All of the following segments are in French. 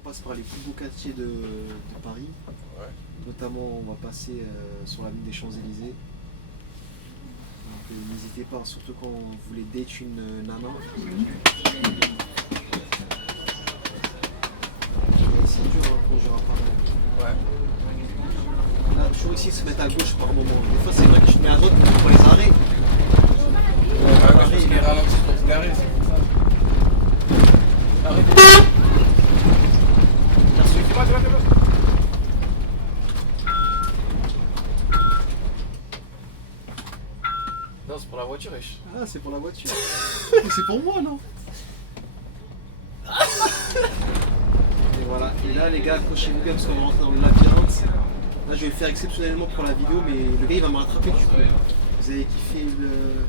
on passe par les plus beaux quartiers de Paris. Ouais. Notamment, on va passer sur l'avenue des Champs-Élysées. Donc, n'hésitez pas, surtout quand vous voulez date une nana. C'est dur hein, de conduire à Paris. Ouais. Là, toujours ici, se mettre à gauche par moment. Des fois, c'est vrai que je te mets à droite pour les arrêts. Ouais, parce qu'il est ralenti pour se garer, c'est pour ça. Arrêtez. T'as suivi moi, tu vas Non, c'est pour la voiture, wesh. Ah, c'est pour la voiture. Mais c'est pour moi, non? Et voilà. Et là, les gars, accrochez-vous bien parce qu'on va rentrer dans le labyrinthe. Là, je vais le faire exceptionnellement pour la vidéo, mais le gars, il va me rattraper du coup. Vous avez kiffé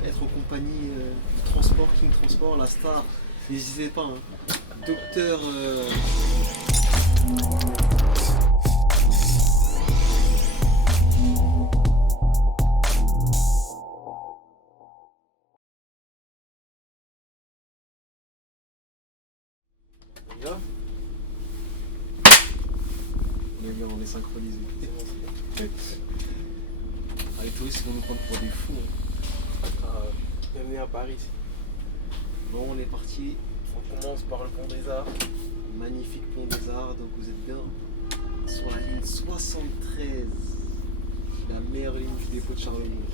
être en compagnie du transport, King Transport, la star. N'hésitez pas, hein. Docteur. On y va? Les gars, on est synchronisés. C'est bon, c'est bon. Ah, les touristes vont nous prendre pour des fous. Hein. Bienvenue à Paris. Bon, on est parti. On commence par le pont des Arts. Magnifique pont des Arts, donc vous êtes bien sur la ligne 73. La meilleure ligne du dépôt de Charlemagne.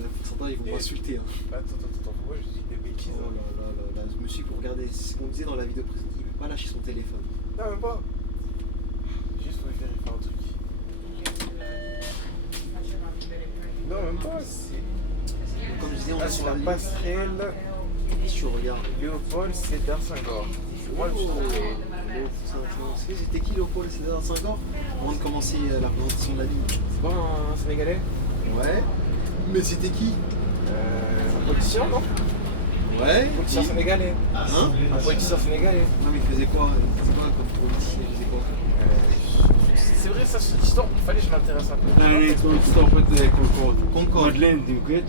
Là, certains, ils vont m'insulter. Hein. Attends, moi je dis des bêtises. Oh là là là là, monsieur, pour regarder, c'est ce qu'on disait dans la vidéo précédente, il ne veut pas lâcher son téléphone. Non, même pas. Juste pour vérifier un truc. Non, même pas. C'est. Donc, comme je disais, on Là, est sur sur la la ligne. passerelle Si tu regardes. Léopold Sédar Senghor. Moi, je trouve. C'était qui Léopold Sédar Senghor avant de commencer la présentation de la ligne? C'est pas un Sénégalais? Ouais. Mais c'était qui? Un politicien, non? Ouais. Un politicien sénégalais. Hein? Un politicien sénégalais. Non, mais il faisait quoi? C'est quoi comme politicien? Il faisait quoi? C'est vrai, ça, cette histoire, il fallait que je m'intéresse un peu. No, you need to stop at Concorde. Concorde. Madeleine, do you get?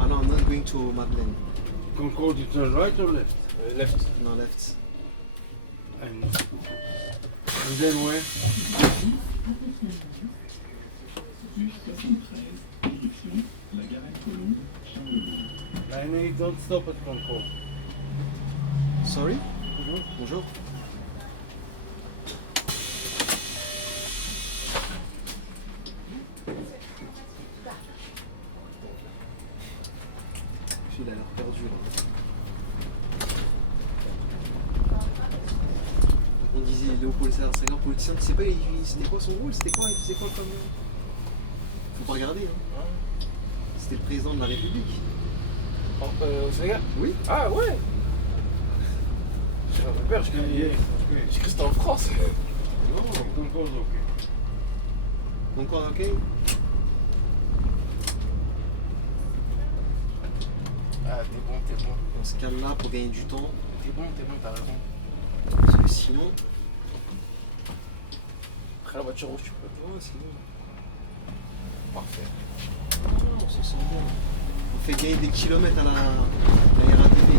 Ah non, I'm not going to Madeleine. Concorde, you turn right or left? Left. Non, left. And then where? I know you don't stop at Concorde. Sorry? Bonjour. Il a l'air perdu là. On disait Léopold Sédar Senghor, politicien, tu sais pas, c'était quoi son rôle? C'était quoi? Il faisait quoi comme. Faut pas regarder, hein. C'était le président de la République. Au Sénégal? Oui? Ah ouais! J'ai un peu peur, j'ai cru que c'était en France. Non. Concorde, okay. Encore ok? Ah, t'es bon. On se calme là pour gagner du temps. T'es bon, t'as raison. Parce que sinon. Après la voiture rouge, tu peux. Ouais, sinon. Parfait. On se sent bien. On fait gagner des kilomètres à la RATP.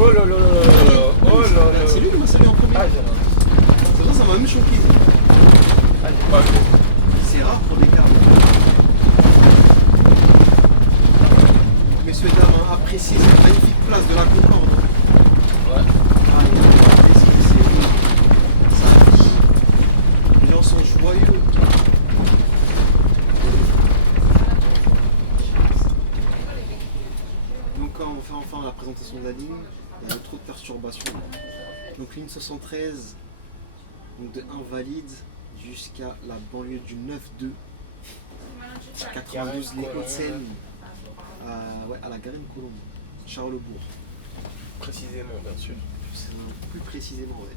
Oh là là là là là. Oh là là. C'est lui qui m'a salué en premier. Ah, C'est vrai, ça m'a même choqué. j'ai pas vu. C'est rare pour des cartes. Messieurs, dames, hein, appréciez cette magnifique place de la Concorde. Ouais. Ah, ça vit. Les gens sont joyeux. Donc quand on fait enfin la présentation de la ligne, il y a trop de perturbations. Donc ligne 73, donc de Invalides jusqu'à la banlieue du 9-2, 92 les Hauts-de-Seine, à la Garenne-Colombe, Charlesbourg. Précisément, bien sûr. Plus précisément, ouais.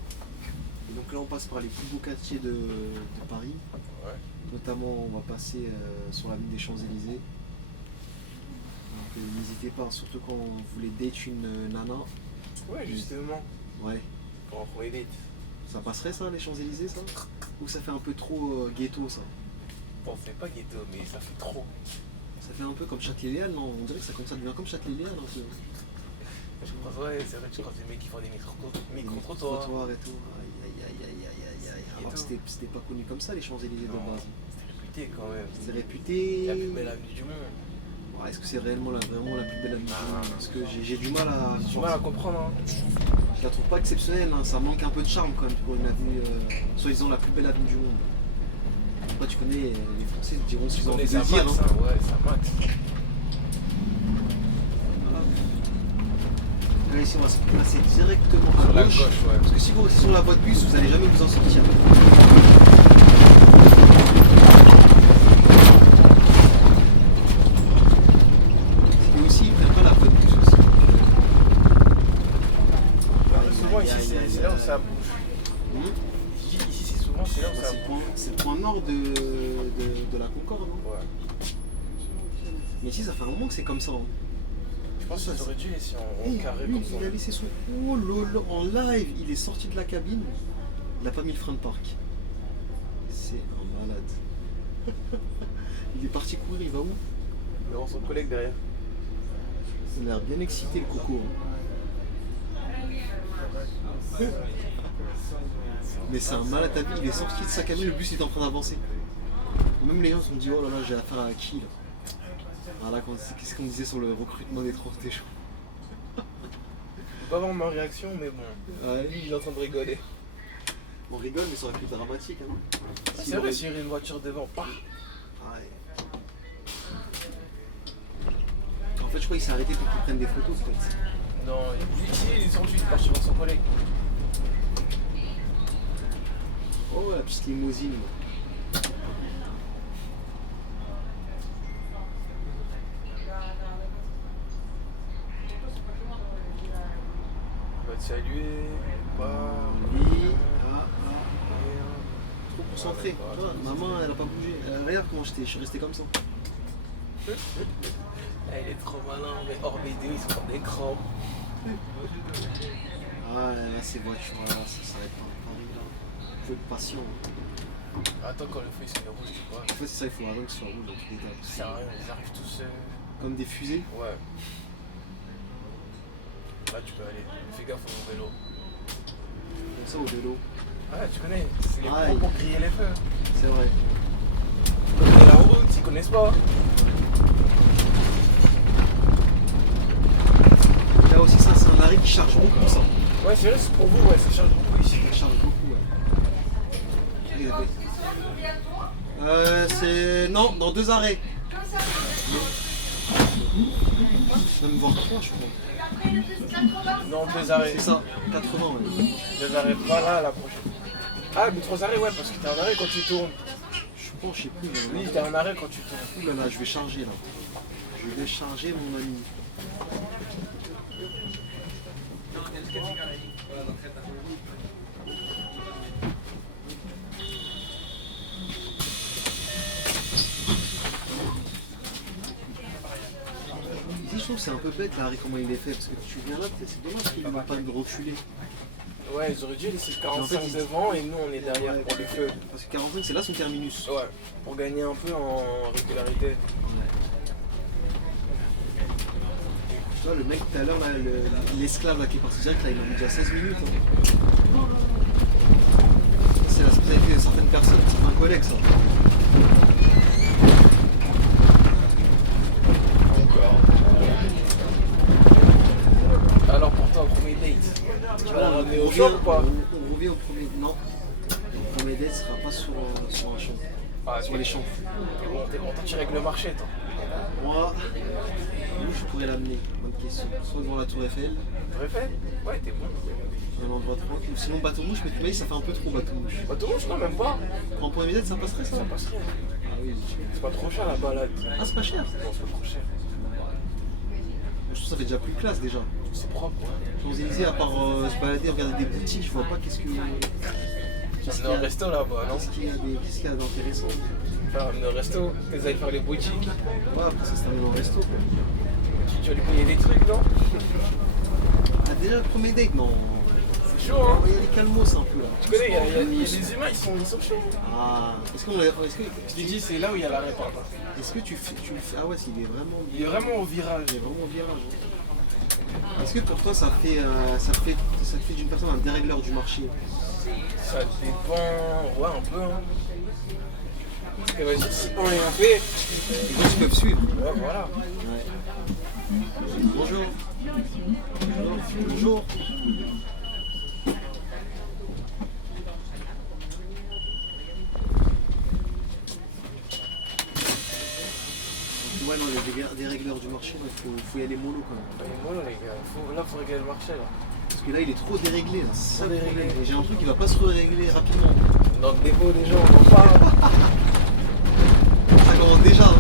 Et donc là on passe par les plus beaux quartiers de Paris. Ouais. Notamment on va passer sur l'avenue des Champs-Élysées. Donc n'hésitez pas, surtout quand vous voulez date une nana. Ouais, justement. Ouais. Pour en trouver vite. Ça passerait ça, les Champs-Élysées, ça? Ou ça fait un peu trop ghetto ça? Bon, c'est pas ghetto, mais ça fait trop. Ça fait un peu comme Châtelet-Léal, non? On dirait que ça devient comme Châtelet-Léal un peu. Je crois, ouais, c'est vrai, tu crois des mecs qui font des micro-trottoirs. Trottoirs et tout. Aïe. Alors que c'était pas connu comme ça les Champs-Élysées de base. C'était réputé quand même. C'était réputé. La plus belle avenue du monde. Ouais, est-ce que c'est vraiment la plus belle avenue du monde? Parce que j'ai du mal à. J'ai du mal à comprendre. Hein. Je la trouve pas exceptionnelle, hein. Ça manque un peu de charme quand même pour une avenue, soi-disant la plus belle avenue du monde. Toi tu connais, les Français te diront ce qu'ils ont envie de dire. Max, hein. Ouais, ça max. Là ici on va se placer directement Sur à la gauche. gauche, ouais. Parce que si vous restez sur la voie de bus, vous n'allez jamais vous en sortir. Et aussi ils prennent pas la voie de bus aussi. Souvent ici c'est là où ça bouge. Ici c'est souvent c'est là où ça bouge. C'est le point nord de la Concorde, non? Ouais. Mais ici ça fait un moment que c'est comme ça. Hein. Je pense qu'ils auraient dû laisser en carré Lui, comme ça. il a laissé son. Oh lolo, en live, il est sorti de la cabine. Il n'a pas mis le frein de parc. C'est un malade. Il est parti courir, il va où? Il va voir son collègue derrière. Il a l'air bien excité le coco. Hein. Mais c'est un malade, t'as vu, il est sorti de sa cabine, le bus est en train d'avancer. Même les gens se sont dit, oh là là, j'ai affaire à qui là? Voilà, qu'est-ce qu'on disait sur le recrutement des transports chauds? Je peux pas voir ma réaction, mais bon. Ouais. Lui, il est en train de rigoler. On rigole, mais ça aurait pu être dramatique. Hein. C'est vrai, s'il y avait une voiture devant, pas. Ouais. En fait, je crois qu'il s'est arrêté pour qu'il prenne des photos, peut-être. Non, lui, il est sorti, il est parti voir son collègue. Oh, la petite limousine. Il va te saluer, pas. Oui, trop concentré. Tu vois, ma main, elle a pas bougé. Regarde comment je suis resté comme ça. Elle est trop malin, mais hors vidéo, ils se prennent des crampes. Ah, là, ces voitures, là, ça va être un pari, là. Faut être patient. Attends, quand le feu il se met rouge, tu vois. En fait, c'est ça, il faut attendre que ce soit rouge dans tous les cas. Ça sert à rien, ils arrivent tous. Comme des fusées. Ouais. Là, tu peux aller. Fais gaffe au vélo. Comme ça, au vélo. Ouais, tu connais, c'est les Ah, pros pour griller les feux. C'est vrai. Connais la route, ils connaissent pas. Là aussi, ça, c'est un arrêt qui charge beaucoup, ça. Ouais, c'est vrai, c'est pour vous, ouais, ça charge beaucoup ici. Ça charge beaucoup, ouais. C'est. Non, dans 2 arrêts. Je vais me voir 3, je crois. Non, 2 arrêts. C'est ça, 80, ouais. 2 arrêts, pas là, la prochaine. Ah, mais 3 arrêts, ouais, parce que t'es en arrêt quand tu tournes. Je pense, je sais plus. Oui, t'es en arrêt quand tu tournes. Ouh là là, je vais charger là. Je vais charger mon ami. Ici, je trouve que c'est un peu bête l'arrêt comment il est fait parce que tu viens là, c'est dommage qu'ils n'ont pas de reculer. Ouais, ils auraient dû laisser le 45 En fait, ils- devant et nous on est derrière pour les feux. Parce que 45 c'est là son terminus. Ouais, pour gagner un peu en régularité. Tu vois, le mec tout à l'heure, là, l'esclave là, qui est parti direct, là, il a mis déjà 16 minutes. Hein. C'est la spécialité de certaines personnes, c'est pas un collègue ça. Alors pour toi, premier date, tu vas la ramener au shop ou pas? On revient au premier. Non. Le premier date sera pas sur un champ. Ah, Sur les champs. T'es bon, toi tu règles le marché toi. Moi, où je pourrais l'amener? Bonne question. Soit devant la Tour Eiffel, Vrai fait? Ouais, t'es bon. un endroit tranquille. Ou sinon bateau mouche, mais tu m'as dit ça fait un peu trop bateau mouche. Bateau rouge, non, même pas. Pour un premier date, ça passerait ça? Ça passe rien. Ah oui, C'est pas trop cher la balade. ah, c'est pas cher. Non, c'est pas trop cher. Je trouve que ça fait déjà plus classe déjà. C'est propre, ouais. Champs-Élysées, à part se balader, regarder des boutiques, je vois pas qu'est-ce que. On est au resto là-bas, non? Qu'est-ce qu'il y a d'intéressant? Faire amener au resto, t'es allé faire les boutiques. Ouais, après ça se termine au resto. Tu vas lui payer des trucs, non? Ah, déjà le premier date, non. chaud, hein. Il y a les calmos un peu là. Tu connais, il y a les humains, ils sont chauds. Ah, est-ce que Je t'ai dit, c'est là où il y a l'arrêt par là. est-ce que tu le fais? Ah ouais, il est vraiment. Il est vraiment au virage. Il est vraiment au virage. Est-ce que pour toi ça te fait d'une personne un dérégleur du marché? Ça dépend, ouais, un peu. Hein. Parce que vas-y, si on est en fait. Les gens qui peuvent suivre. Ouais, voilà. Ouais. Bonjour. Bonjour. Ouais, non, les régleurs du marché, il faut y aller mollo quand même. Et moi, les gars, là, faut régler le marché là. Parce que là, il est trop déréglé. Là. Trop déréglé. Et j'ai l'impression qu'il va pas se régler rapidement. Dans le dépôt des gens, on en parle. Ça commence déjà. Hein.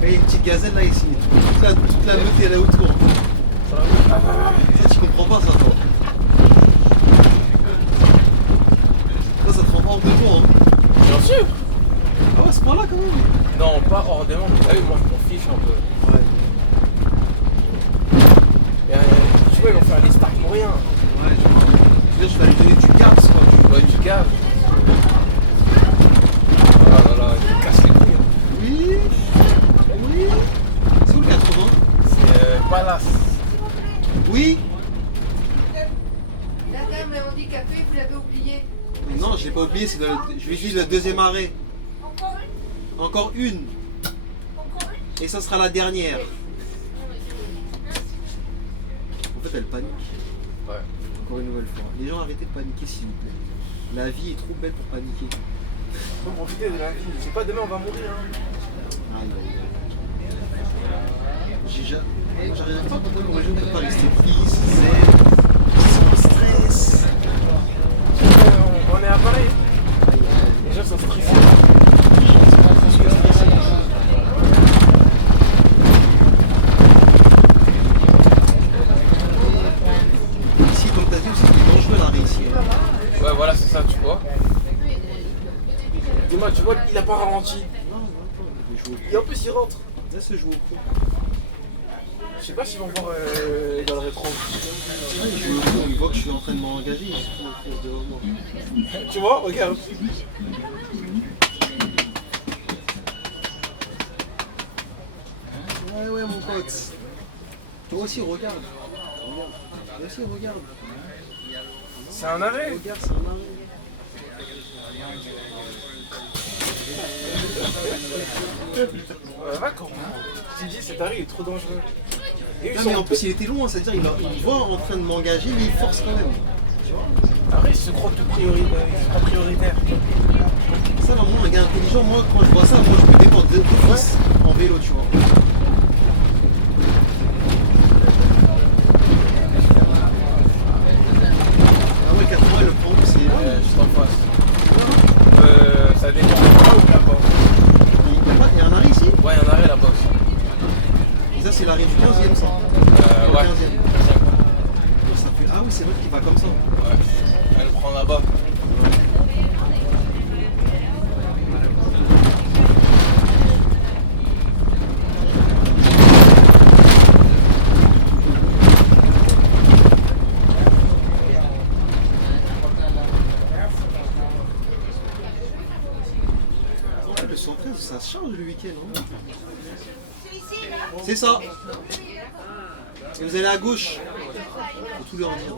Il y a une petite gazelle là ici. Toute la meute est là autour. Ça, tu comprends pas ça, toi. Ça te rend pas hors de jour. Hein. Bien sûr. Ah ouais, à ce point-là quand même. Non, pas hors des membres. Ah oui, moi je m'en fiche un peu. Ouais. Tu vois, ils vont faire les stars pour rien. Ouais, je vois. Je vais aller donner du gaz quoi. Ouais, du gaz. Oh là là, ils me cassent les couilles. Oui. Oui. C'est où le 80? C'est Palace. Oui. La dame handicapée, vous l'avez oublié. Non, je l'ai pas oublié, je lui ai dit le deuxième arrêt. Encore une. Et ça sera la dernière. En fait, elle panique. Ouais. Encore une nouvelle fois. Les gens, arrêtez de paniquer s'il vous plaît. La vie est trop belle pour paniquer. Faut profiter de la vie. C'est pas demain on va mourir. Hein. Ah non. J'arrive pas à comprendre les gens ne peuvent pas rester peace, zen, sans stress. On est à Paris. Les gens sont stressés. Ici, comme t'as dit, c'est dangereux l'arrêt ici. Ouais, voilà, c'est ça, tu vois. Dis-moi, tu vois, il a pas ralenti. Non, attends, Et en plus, il rentre. là, se joue au coup. Je sais pas s'ils vont voir dans le rétro. Il joue au coup, il voit que je suis en train de m'engager, il se fout en face devant moi. Tu vois, regarde. Ouais, ouais, mon pote. Toi aussi, regarde. Toi aussi, regarde. C'est un arrêt. Regarde, c'est un arrêt. Va quand même. Je t'ai dit, cet arrêt il est trop dangereux. Et eux, Non, mais en plus, il était loin, c'est-à-dire il voit en train de m'engager, mais il force quand même. Arrêt, il se croit tout prioritaire. Ça, vraiment, un gars intelligent, moi, quand je vois ça, moi, je peux dépendre de force en vélo, tu vois. Ah ouais, 80, le prend, c'est... Juste en face. Ça dépend là ou là-bas. Il y a un arrêt ici? Ouais, il y a un arrêt là-bas aussi. Et ça, c'est l'arrêt du 15e, ça. Le Ouais. 15e. Ça fait... Ah oui, c'est vrai qu'il va comme ça. Ouais. Elle prend là-bas. Le 113, ça change le week-end, hein. C'est ça. Et vous allez à gauche. Faut tout leur dire.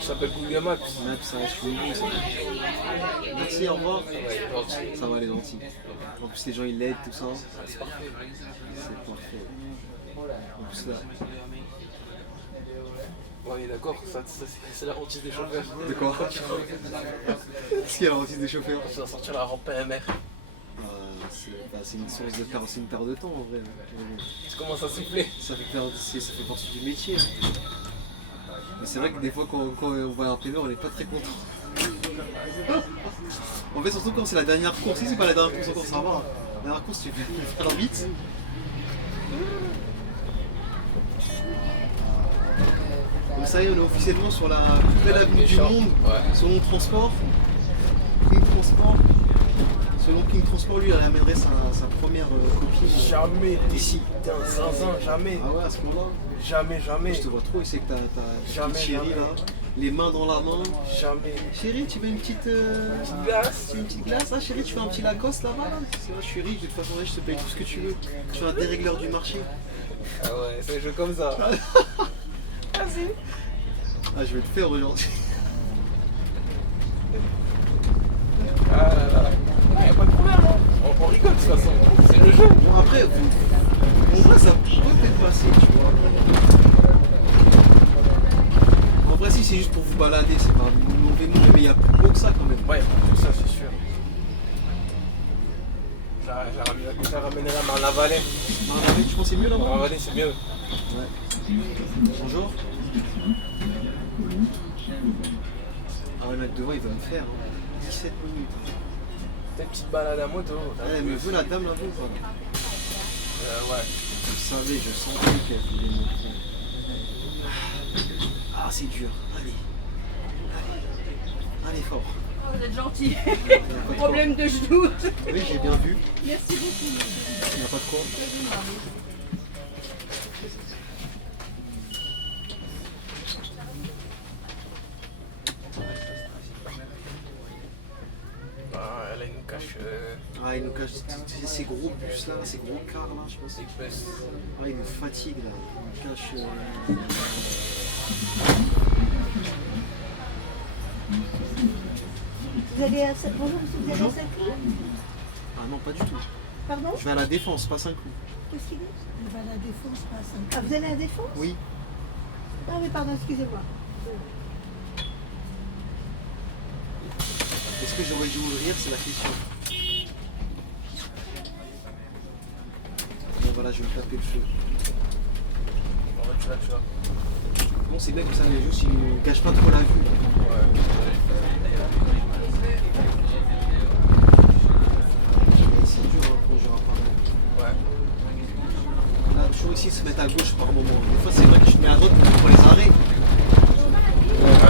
Ça s'appelle Google Maps. Maps, ça reste une bonne, ça. Merci, au revoir. Ouais, gentil. Ça va, les gentils. En plus, les gens ils l'aident, tout ça. C'est parfait. C'est parfait. En plus, là. Ouais, d'accord, ça c'est la hantise des chauffeurs. De quoi? Qu'est-ce qu'il y a la hantise des chauffeurs? Tu vas sortir la rampe PMR. C'est une source de perte, c'est une perte de temps en vrai. Tu commences à souffler. Ça fait partie du métier. Mais c'est vrai que des fois quand on voit un PMR, on n'est pas très content. En fait, surtout quand c'est la dernière course. Si c'est pas la dernière course encore, ça va. La dernière course, tu fais faire vite. Donc ça y est, on est officiellement sur la plus belle avenue du monde, Ouais. selon le transport. Et le transport. Selon King Transport, lui, il ramènerait sa première copine. Jamais Ici. t'es un zinzin, jamais. Ah ouais, à ce moment-là. Jamais, jamais. Je te vois trop, il sait que t'as Jamais, petite chérie jamais. là, les mains dans la main. Jamais. Chérie, tu veux une petite glace? Tu veux une petite glace? Ah chérie, tu veux un petit Lacoste là-bas là? C'est vrai, je suis riche, de toute façon, je te paye tout ce que tu veux. Je suis un dérégleur du marché. Ah ouais, c'est un jeu comme ça. Vas-y. Ah, je vais le faire aujourd'hui. Ah là là. Ouais, y'a pas de problème, hein. On rigole de toute façon. C'est le jeu. Bon, après, en vrai, ça peut peut-être passer, tu vois. En vrai, si c'est juste pour vous balader, c'est pas un mauvais mot, mais il y a plus beau que ça quand même. Ouais, tout ça, c'est sûr. Ça ramènerait à Marne-la-Vallée. Marne-la-Vallée, tu penses c'est mieux là-bas? Marne-la-Vallée, c'est mieux. Ouais. Bonjour. Ah ouais, le mec devant, il va me faire. 17 minutes. Peut-être petite balade à moto. Elle me veut la dame là-bas ou pas? Ouais. Je savais, je sentais qu'elle voulait me prendre. Ah, c'est dur. Allez. Allez fort. Oh, vous êtes gentil. Il y a pas de Problème de genoux. quoi. Oui, j'ai bien vu. Merci beaucoup. Il n'y a pas de quoi. Ah, elle nous cache Ah, il nous cache ces gros bus là, ces gros cars là, je pense. Express. Ah, il nous fatigue là. Il nous cache. Vous allez à cette... Bonjour, monsieur, vous allez à Bonjour. Saint-Cloud? Ah non, pas du tout. Pardon? Je vais à la défense, pas Saint-Cloud. Qu'est-ce qu'il dit? Je vais à la Défense, pas à Saint-Cloud. Ah, vous allez à la Défense? Oui. Ah oui, pardon, excusez-moi. Est-ce que j'aurais dû ouvrir? C'est la question. Bon, voilà, je vais me taper le feu. En fait, tu vois. Bon, c'est bien que ça, mais juste, il ne cache pas trop la vue. Ouais. C'est dur hein, pour jouer à Paris. Ouais. Là, toujours ici, se mettre à gauche par moment. Des fois, c'est vrai que je mets à droite pour les arrêts.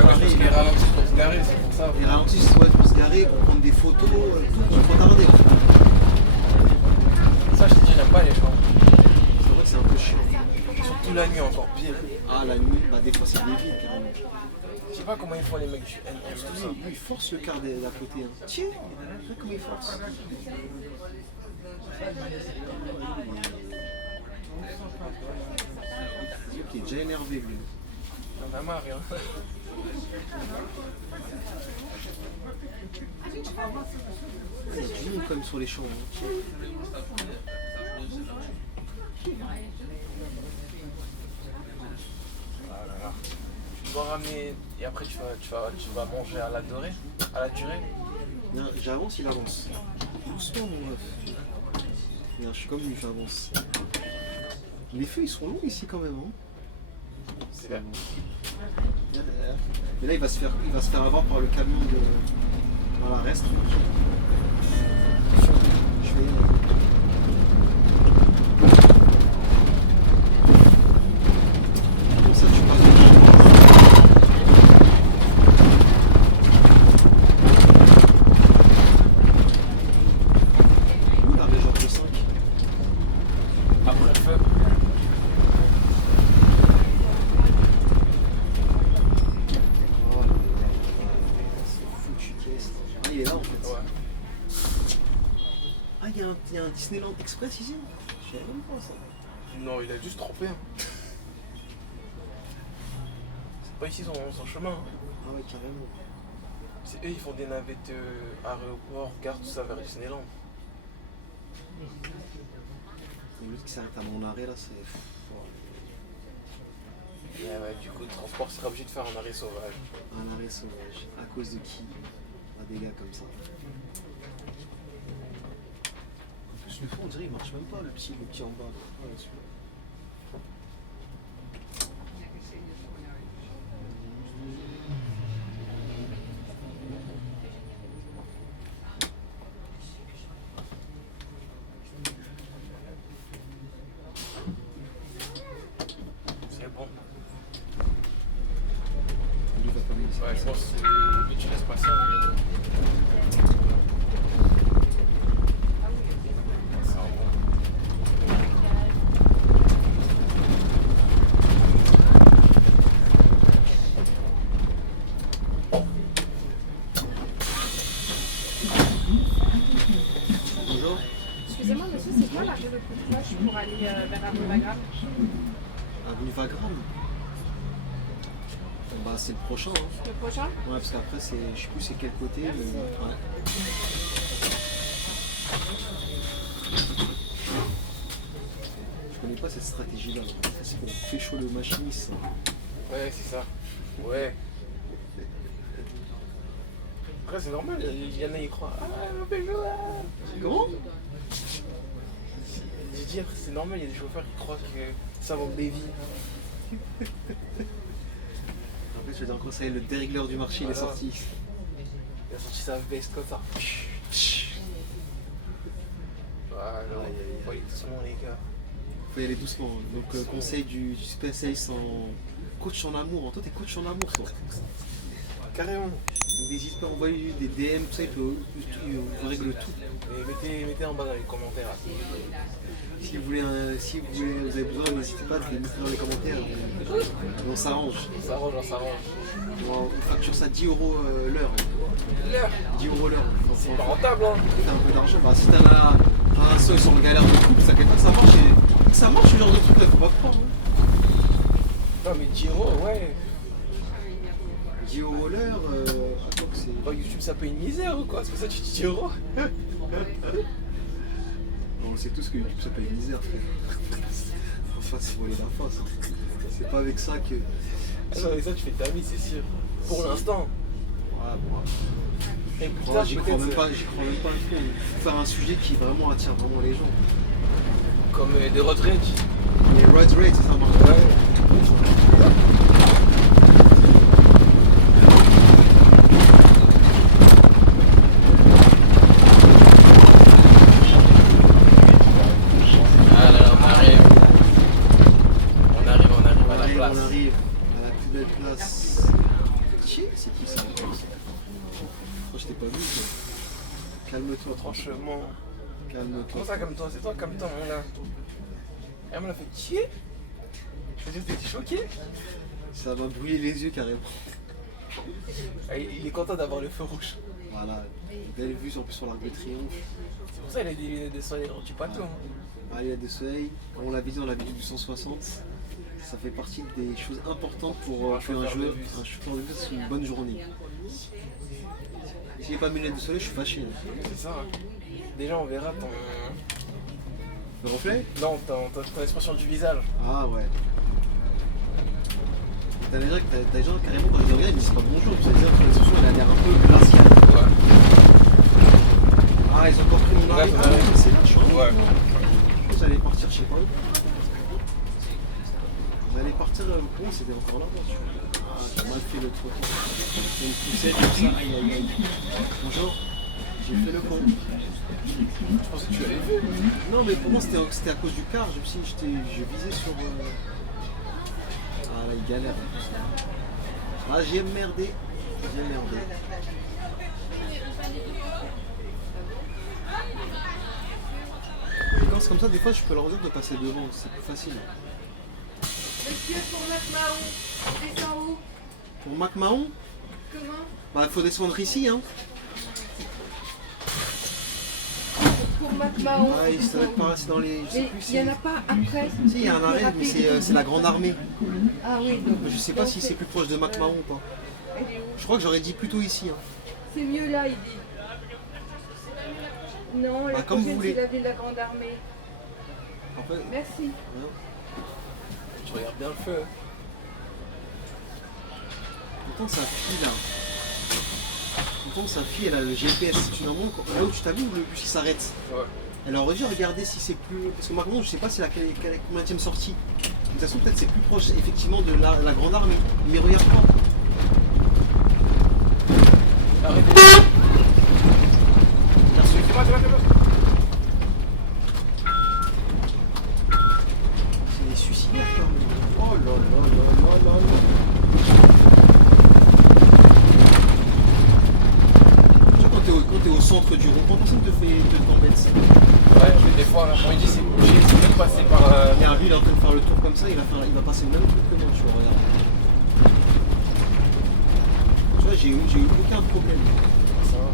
Parce qu'il ralentit pour se garer, c'est pour ça. Les ralentissent ouais, pour se garer, pour prendre des photos, tout, il faut tarder. Ça, je te dis, j'aime pas les champs. C'est vrai que c'est un peu chiant. Surtout la nuit, encore pire. Ah, la nuit, bah des fois, c'est des vides carrément. Je sais pas comment ils font les mecs du N11, tout ça. Lui, il force le quart d'à côté. Hein. Tiens, regarde comment il force. Il est déjà énervé, lui. J'en ai marre, hein. Il y a du monde quand même sur les champs. Hein. Voilà. Tu dois ramener. Et après, tu vas manger à la dorée, à la durée. Non, j'avance, il avance. Doucement, mon meuf. Regarde, je suis comme lui, j'avance. Les feux, ils sont longs ici quand même. Hein. C'est vrai. Mais là, il va se faire avoir par le camion de. Voilà, reste. Je vais. Comme ça, tu passes. Où la région de 5? Après le feu. Oh, c'est foutu caisse. Ah, il est là en fait. Ouais. Ah, il y a un Disneyland Express ici? Je savais même pas ça. Non, il a dû se tromper. Hein. C'est pas ici son chemin. Hein. Ah, ouais, carrément. C'est eux, ils font des navettes aéroport, gare, tout ça vers Disneyland. Et l'autre qui s'arrête à mon arrêt là, c'est. Et ouais, du coup, le transport sera obligé de faire un arrêt sauvage. Un arrêt sauvage. À cause de qui? Des gars comme ça. Le fond, on dirait il marche même pas, le petit en bas. Ouais, celui-là. C'est bon. Lui va pas me laisser. Ouais, je pense que tu laisses passer. Excusez-moi, monsieur, c'est quoi la rue le plus proche pour aller vers Avenue Wagram? Avenue Wagram. Bah c'est le prochain. Hein. Le prochain? Ouais, parce qu'après, je sais plus c'est quel côté. Mais... Ouais. Je connais pas cette stratégie-là. C'est pour pécho le machiniste. Ça. Ouais, c'est ça. Ouais. Après, c'est normal, il y en a qui croient. Ah, mon pécho là. Comment? J'ai dit, après, c'est normal, il y a des chauffeurs qui croient que ça va au Bévi. Après, je vais dire encore ça, le dérégleur du marché, il est Voilà. sorti. Il a sorti sa veste comme ça. Voilà, faut aller doucement, les gars. Faut y aller doucement. Donc, conseil du spécialiste en coach en amour. Toi, t'es coach en amour, toi. Carrément. Donc, n'hésite pas à envoyer des DM, tout ça, il vous règle tout. Et mettez en bas dans les commentaires. Là. Si vous voulez, vous avez besoin, n'hésitez pas à les mettre dans les commentaires. Et on s'arrange. On s'arrange, on s'arrange. On facture ça 10 euros l'heure. L'heure, 10 euros l'heure. c'est pas rentable, hein. T'as un peu d'argent. Bah, si t'as un seul sur le galère de couple, ça fait pas que ça marche. Ça marche ce genre de truc là, faut pas croire. Hein. Non, mais 10 euros, ouais. 10 euros l'heure, attends que c'est. Bah, YouTube, ça paye une misère ou quoi? C'est pour ça que tu dis 10 euros. On sait tous que YouTube ça paye une misère, frère. Enfin, c'est voler la face. Hein. C'est pas avec ça que. Ah non, avec ça, tu fais ta vie, c'est sûr. Pour l'instant. Ouais, bon. Et plus Ouais, tard, j'y crois peut-être, même pas trop. Il faut faire un sujet qui vraiment attire vraiment les gens. comme des road rage. Les road rage, ça marche. Ouais. On arrive à la plus belle place. Chier, c'est qui ça? Moi je t'ai pas vu. Toi. Calme-toi, Franchement. calme-toi. Comment ça, comme toi? C'est toi, comme toi, mon gars. Elle me l'a fait chier. Je veux dire, t'étais choqué. Ça m'a brûlé les yeux carrément. Ah, il est content d'avoir le feu rouge. Voilà, belle vue en plus sur l'Arc de Triomphe. C'est pour ça qu'il a des lunettes de soleil, on tue pas tout. Hein. Allez, il y a des soleils. Comme on l'a vu dans la vidéo du 160, ça fait partie des choses importantes pour faire un jeu. Un chauffeur de bus, c'est une bonne journée. Si j'ai pas mes lunettes de soleil, je suis fâché. C'est ça. Hein. Déjà, on verra ton. Le reflet? Non, ton expression du visage. Ah ouais. T'as des gens carrément quand je les regarde, ils me disent pas bonjour, tu sais dire que l'expression elle a l'air un peu glaciale. Ouais. Ah, ils ont encore pris mon arrêt. Ouais, Ah, ouais. c'est là, je suis en Ouais. J'allais partir, je sais pas où. J'allais partir, comment c'était encore là, moi, Ah, j'ai mal fait le truc. J'ai une poussette comme ça, aïe aïe aïe. Bonjour, j'ai fait le con. Je pensais que tu l'avais vu. Non, mais pour moi c'était à cause du car, je me suis dit, je visais sur. Ah là, il galère. Ah, j'ai merdé. J'ai merdé. Et quand c'est comme ça, des fois, je peux leur dire de passer devant, c'est plus facile. Monsieur, pour Macmahon, on descend où? Pour McMahon, Comment? bah, faut descendre ici, hein. Pour Macmahon. Ah, ça va être par là, c'est dans les. Je sais Mais plus, il n'y en a pas après. Si, il y a un arrêt, mais c'est la grande armée. Ah oui, donc. Je sais pas si c'est plus proche de McMahon ou pas. Elle est où? Je crois que j'aurais dit plutôt ici. Hein. C'est mieux là, il dit. Non, la comme vous prochaine, voulez. c'est la ville de la Grande Armée. Après, Merci. hein. Tu regardes bien le feu. Pourtant, sa fille là. Pourtant, sa fille, elle a le GPS. Tu normalement, là où tu t'as vu où le bus il s'arrête. Ouais. Elle aurait dû regarder si c'est plus. Parce que McMahon, je sais pas c'est la combienième sortie. De toute façon, peut-être c'est plus proche effectivement de la grande armée. Mais regarde pas. Arrêtez. Merci. C'est des suicidaires quand même. Oh là là là là là là. Tu vois, quand t'es au centre du rond, personne t'embête. Ouais, mais des fois, là, quand il dit c'est bouché, c'est même passé par. Regarde, lui il est en train de faire le tour comme ça, il va passer le même truc que moi, tu vois, regarde. Tu vois, j'ai eu aucun problème. Ça va.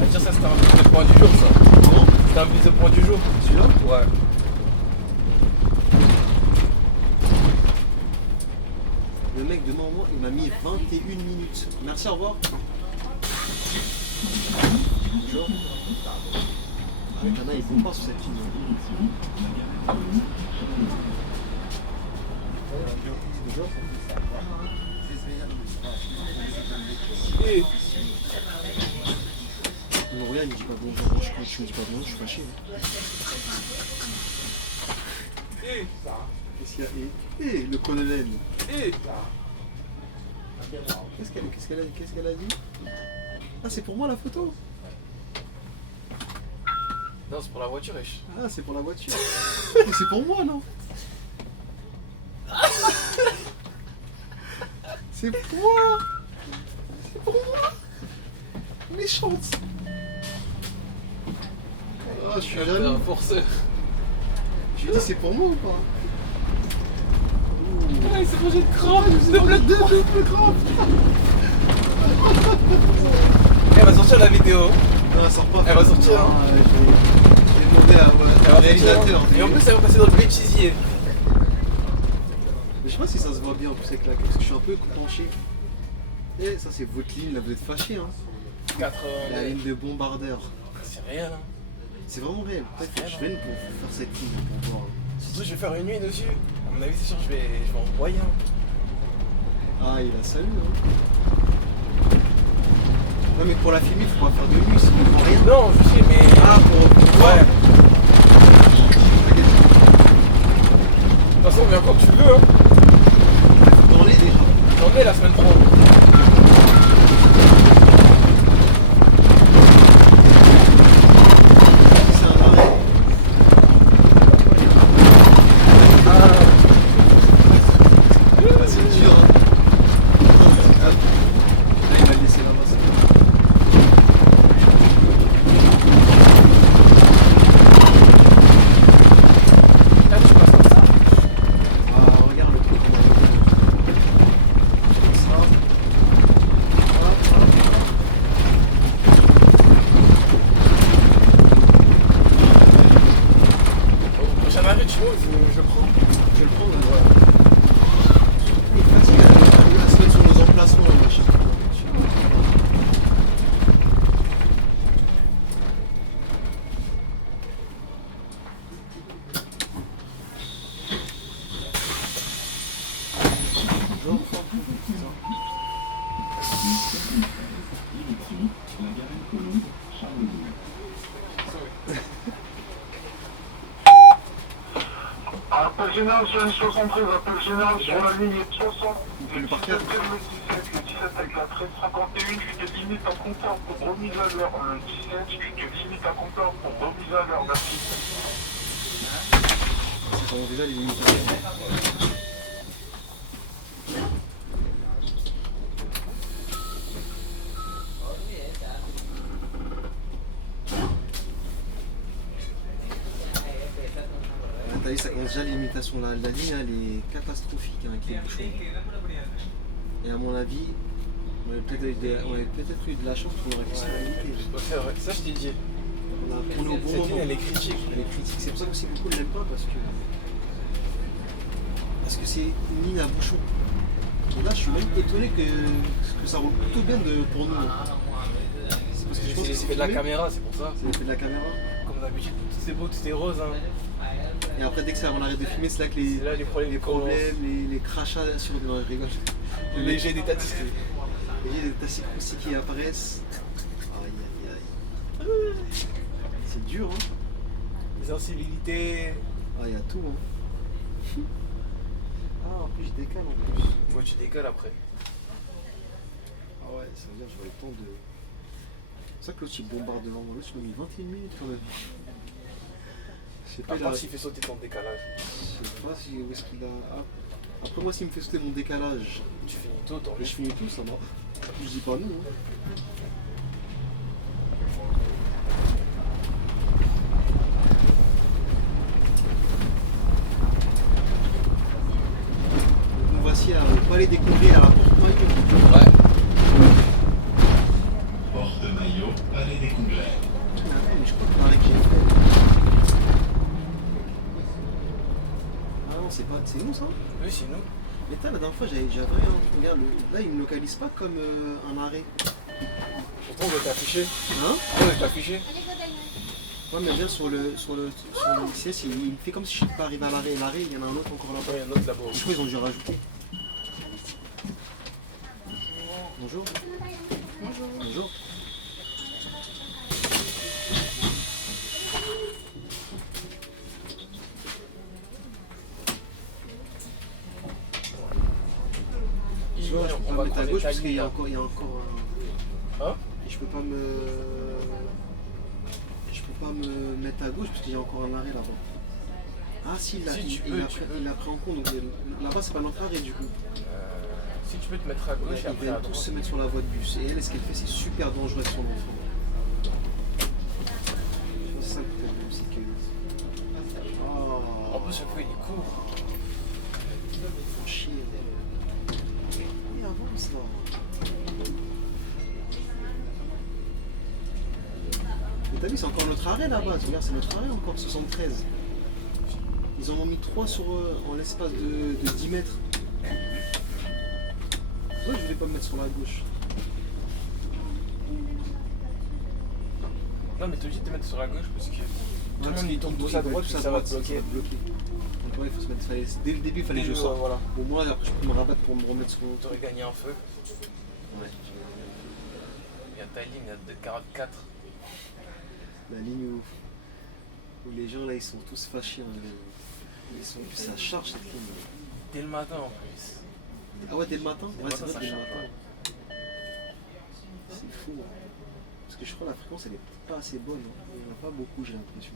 Ah, tiens, ça c'était un peu le point du jour, ça. Non? C'est un bis de point du jour. Celui-là? Ouais. Le mec devant moi, il m'a mis 21 minutes. Merci, au revoir. Bonjour. Le canard il bombe pas sur cette ligne. Bonjour. Et Il me regarde, il me dit pas bonjour. Moi, quand tu me dis pas bonjour, je suis fâché. Qu'est-ce qu'il y a? Le colonel. Qu'est-ce qu'elle a dit? Ah, c'est pour moi la photo? non, c'est pour la voiture, wesh. Ah, c'est pour la voiture. Mais c'est pour moi, non? C'est pour moi. C'est pour moi. Méchante. Ah, je suis T'es jaloux. un forceur. Je lui ai dit c'est pour moi ou pas? Ah, il s'est mangé de crabe, Double crampe. Elle va sortir la vidéo. Non, elle sort pas. Elle va sortir, hein. J'ai demandé au réalisateur. Et en plus, elle va passer dans le bêtisier. Mais je sais pas si ça se voit bien en plus avec la parce que je suis un peu penché. Et ça c'est votre ligne, là vous êtes fâché hein. 4 La ligne de bombardeur. C'est réel, hein. C'est vraiment réel. Peut-être que je viens pour faire cette ligne pour voir. Surtout, je vais faire une nuit dessus. À mon avis, c'est sûr que je vais envoyer. Hein. Ah il a salué hein. Non mais pour la filmer, faut pas faire de nuit, sinon on voit rien. Non, je sais, mais. Ah pour Ouais. T'inquiète. De toute façon, viens quand tu veux, hein. Dans les déjà. J'en ai la semaine pro. C'est un arrêt. Ah, c'est dur hein. Hop. Là il m'a laissé là-bas. Là, tu passes comme ça. Ah, regarde le truc qu'on a fait. Comme ça. Hop. Au prochain arrêt, tu vois, je prends. Je vais le prendre. Voilà. Il est fatigué à se mettre sur nos emplacements là, machin. Appel général sur une 73, appel général sur la ligne 60. Le parquet. Le 17 avec la 1351, je te limite à compteur pour remise à l'heure. Le 17, je te limite à compteur pour remise à l'heure. Merci. C'est comment déjà les limitations. T'as vu, ça commence déjà les limitations. La ligne elle est catastrophique hein, avec les bouchons. Et à mon avis, on avait peut-être eu de la chance pour aurait pu se faire limiter. Ouais, c'est vrai, ça je t'ai dit. On a tourné au bon Cette ligne, moment. elle est critique. Elle est critique. C'est pour ça aussi beaucoup ne l'aiment pas parce que c'est une ligne à bouchon. Et là, je suis même étonné que ça roule plutôt bien pour nous. C'est parce que je pense que C'est fait de la caméra, c'est pour ça. C'est l'effet de la caméra. Comme d'habitude, tout c'est beau, tout est rose. Hein. Et après, dès que ça on arrête de filmer, c'est là que C'est là les problèmes, les crachats sur non, je rigole. Le léger d'état Les tassis qui apparaissent. Aïe aïe aïe. C'est dur hein. les incivilités. Ah, il y a tout hein. Ah, en plus je décale en plus. Ouais, tu décolles après. Ah ouais, ça veut dire que j'aurai le temps de. C'est ça que l'autre il bombarde devant moi. L'autre il m'a mis 21 minutes quand même. Je sais pas, À part s'il fait sauter ton décalage. je sais pas si où est-ce qu'il a. Ah. Après moi s'il me fait sauter mon décalage, Tu finis tôt, tant je mieux. finis tout, ça va. Je dis pas non. Hein. Donc on voici au palais des Congrès à la porte Maillot. Ouais. Porte Maillot, Palais des Congrès. Mais je crois que l'arrêt que j'ai fait. c'est pas. C'est nous ça? Oui, c'est nous. Mais la dernière fois j'avais rien. Regarde, là il me localise pas comme un arrêt. Pourtant, on doit t'afficher. Hein? On doit t'afficher. Ouais, mais bien sur le CS, il me fait comme si je suis pas arrivé à l'arrêt. L'arrêt, il y en a un autre encore là-bas. Ouais, il y a un autre là-bas Je aussi. crois qu'ils ont dû rajouter. Bonjour. Bonjour. Bonjour. Tu vois, je peux On pas va me mettre à croiser gauche parce qu'il y a Tali, encore, un... Hein? Et je peux pas me mettre à gauche parce qu'il y a encore un arrêt là-bas. Ah si, il l'a Si, tu il peux, l'a tu pris, peux. il l'a pris en compte. Donc là-bas, c'est pas notre arrêt du coup. Si tu peux te mettre à gauche et Ils après à viennent tous droite. se mettre sur la voie de bus. Et elle, ce qu'elle fait, c'est super dangereux avec son enfant. C'est ça le problème, c'est que... En plus, chaque fois, il est court. Faut chier. Mais avance là. Mais t'as vu, c'est encore notre arrêt là-bas. Tu regardes, c'est notre arrêt encore, 73. Ils en ont mis 3 en l'espace de 10 mètres. Pourquoi je voulais pas me mettre sur la gauche? Non, mais t'es obligé de te mettre sur la gauche parce que. Tout le monde il tourne tous tous à droite, puis ça va te bloquer. Donc ouais, il faut se mettre. Dès le début, il fallait que je sorte. Voilà. Au moins, après, je peux me rabattre pour me remettre sur mon T'aurais gagné un feu. Ouais. Il y a ta ligne, il y a 2,44. La ligne où les gens là, ils sont tous fâchés. Hein. Ça charge cette ligne. Dès le matin en plus. Ah ouais, dès le matin? Dès le Ouais, matin, c'est ça vrai, dès le charge, matin. C'est fou. Hein. Parce que je crois que la fréquence, elle est pas assez bonne. Hein. Il n'y en a pas beaucoup, j'ai l'impression.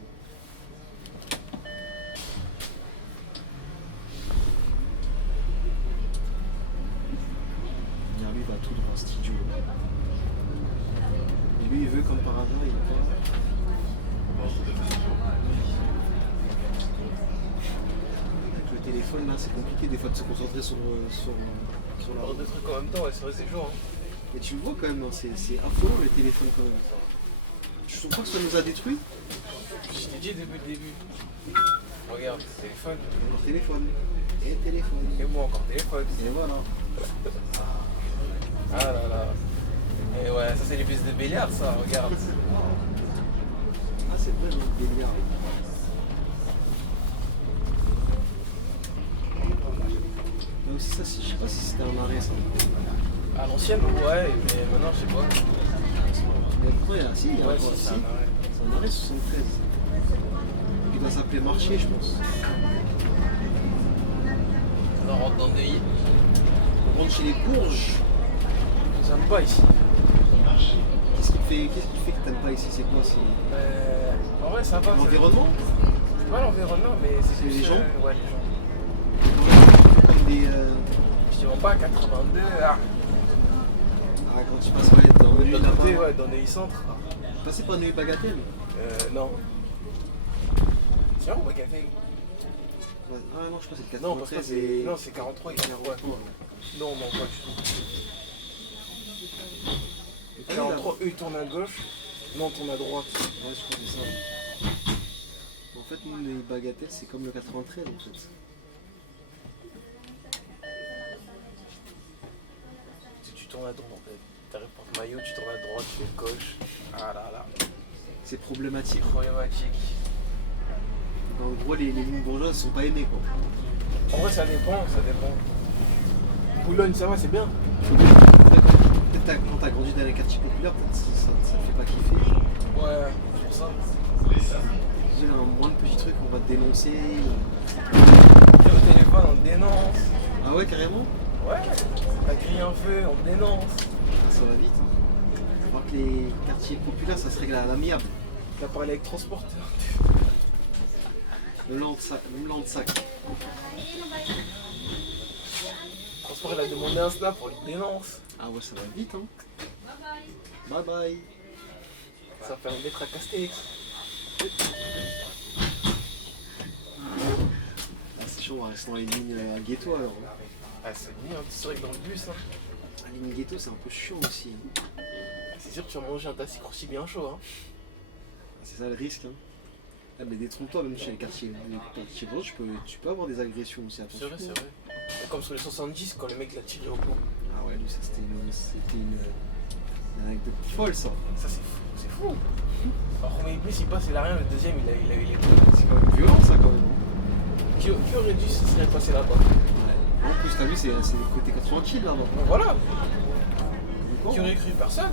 Regarde, lui, il va tout droit, cet idiot. Et lui, il veut, comme par hasard, il va pas. Avec le téléphone, là, c'est compliqué des fois de se concentrer sur la Faire deux trucs en même temps, ouais, c'est vrai, c'est chaud. Hein. Mais tu le vois quand même, hein, c'est affolant les téléphones quand même. Tu trouves pas que ça nous a détruits? Je t'ai dit depuis le début. Regarde, téléphone. Encore téléphone. Et téléphone. Et moi encore téléphone. Et voilà. Ah là là. Et ouais, ça c'est les fils de Béliard ça, regarde. Ah c'est vrai, le délire. Mais aussi ça, je sais pas si c'était un arrêt ça. À l'ancienne, ouais, mais maintenant je sais pas. Mais pourquoi il y a si, il y a Ouais, encore si, ici. c'est un arrêt. C'est un arrêt 73. Donc il doit s'appeler marché je pense. On rentre dans Neuilly. On rentre chez les Bourges. J'aime pas ici. Qu'est-ce qui fait que t'aimes pas ici? C'est quoi? C'est En vrai, ça va. l'environnement? C'est pas l'environnement, mais c'est C'est plus, les gens? Ouais, les gens. Comme des... Je dirais pas à 82. Ah, Ah, quand tu passes dans de Neuilly l'autre là-bas. côté, ouais, dans Neuilly Centre. Passer par Neuilly Bagatelle? Non. C'est vrai ou Bagatelle? Ouais. Ah non, je pense que c'est le Non, parce que 93 c'est. et... Non, c'est 43 et 43. Non, non, pas du tout. Et 43, eux ils tournent à gauche. Non, on tourne à droite. Ouais, je crois que c'est ça. En fait, nous, les bagatelles, c'est comme le 93 en fait. Si tu tournes à droite, en fait. T'arrives par le maillot, tu tournes à droite, tu fais gauche. Ah là là. C'est problématique. Problématique. En gros, les lignes bourgeoises sont pas aimées quoi. En vrai, ça dépend, ça dépend. Boulogne, ça va, c'est bien. Peut-être quand t'as grandi dans les quartiers populaires, peut-être ça te fait pas kiffer. Ouais, pour ça. Il y a moins de petits trucs, on va te dénoncer. T'es au téléphone, on te dénonce. Ah ouais, carrément? Ouais, t'as grillé un feu, on te dénonce. Ah, ça va vite. Hein. Faut voir que les quartiers populaires, ça se règle à l'amiable. T'as parlé avec transporteur. Le Landsac. Transport, il a demandé un snap, on le dénonce. Ah ouais, ça va vite hein. Bye bye. Ça fait une lettre à Castex. Ah, c'est chaud, on va rester dans les lignes à ghetto alors. Ah, c'est mis un petit truc dans le bus. Hein. La ligne ghetto, c'est un peu chiant aussi. C'est sûr que tu vas manger un tassi croussi bien chaud. Hein. C'est ça le risque. Hein. Ah, mais détrompe-toi, même chez les quartiers blancs, tu peux avoir des agressions aussi. C'est vrai, c'est vrai. Comme sur les 70, quand le mec l'a tiré au cou. Ah ouais, lui, ça c'était une anecdote folle, ça. Ça, c'est fou. C'est fou. Alors, premier plus, il passe, il a rien. Le deuxième, il a eu les coups. C'est quand même violent, ça, quand même. Qui aurait dû se serait passé là-bas? Ouais. En plus, t'as vu, c'est le côté tranquille là-bas. Donc voilà. Bon. Qui aurait cru? Personne.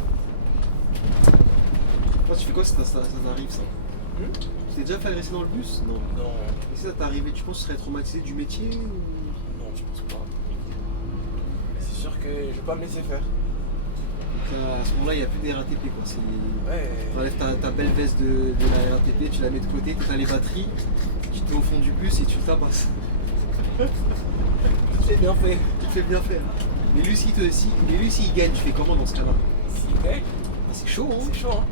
Toi, tu fais quoi si ça t'arrive, ça? Tu t'es déjà fait agresser dans le bus? Non. Non. Et si ça t'est arrivé, tu penses que tu serais traumatisé du métier ou... Non, je pense pas. C'est sûr que je vais pas me laisser faire. Donc là, à ce moment-là, il n'y a plus des RATP, quoi. Ouais. Tu enlèves ta belle veste de la RATP, tu la mets de côté, tu as les batteries, tu te mets au fond du bus et tu le tabasses. C'est bien fait. Tu te fais bien faire. Mais lui, s'il gagne, tu fais comment dans ce cas-là? S'il gagne, Ah, c'est chaud, hein? c'est chaud, hein.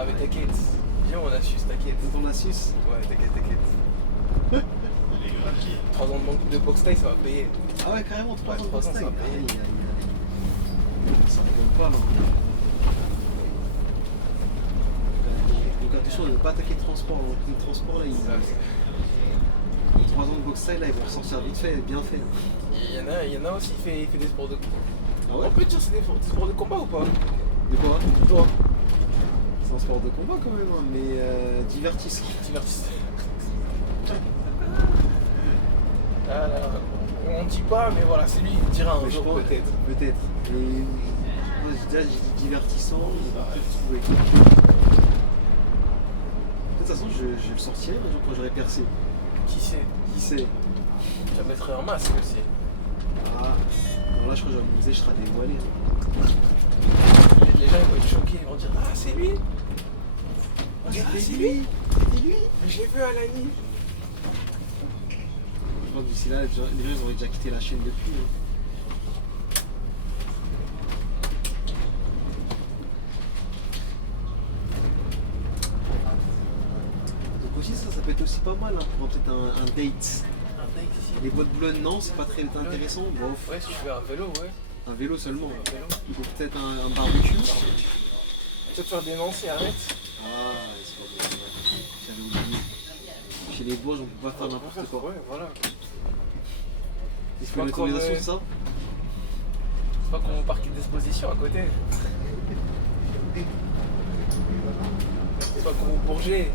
Ah, mais t'inquiète. Viens, on a su, t'inquiète. Quand on la suce. Ouais, t'inquiète. 3 ans de boxe taille, ça va payer. Ah ouais, carrément, 3 Ouais, ans de 3 ans, boxe ça va taille. payer. Ça ne rigole pas, là. Donc attention de ne pas attaquer le transport. Le transport, là, les 3 ans de boxe taille, là, ils vont ressortir vite fait, bien fait. Il y en a aussi qui fait des sports de combat. Ah ouais? On peut dire que c'est des sports de combat ou pas? De quoi? Toi, C'est un sport de combat quand même, hein, mais divertissant. divertissement. On dit pas, mais voilà, c'est lui qui dira un Mais je jour pense- peut-être. Peut-être. Mais moi, j'ai dit divertissant, il va peut-être trouver. De toute façon, je le sortirai un jour quand j'aurai percé. Qui sait? Qui sait? Tu vas mettre un masque aussi. Ah, alors là, je crois que je vais m'amuser, je serai dévoilé. Les gens ils vont être choqués, ils vont dire ah c'est lui. On dit ah c'est lui. C'était lui. Mais je l'ai vu à l'année. Je pense que d'ici là, les gens ils auraient déjà quitté la chaîne depuis. Hein. Donc aussi, ça peut être aussi pas mal hein, pour peut-être un date. Un date ici. Les bois de Boulogne, non, c'est pas très intéressant. Bof. Ouais, si tu fais un vélo, ouais. Un vélo seulement. Un vélo. Ou peut-être un barbecue. Tu vas te faire dénoncer, arrête. Ah, c'est pas bon. J'avais oublié. Chez les Bourges, on peut pas faire n'importe quoi. Ouais, voilà. Il faut pas une autorisation comme, de ça. C'est pas comme au parc d'exposition à côté. C'est pas comme au Bourget. Ouais,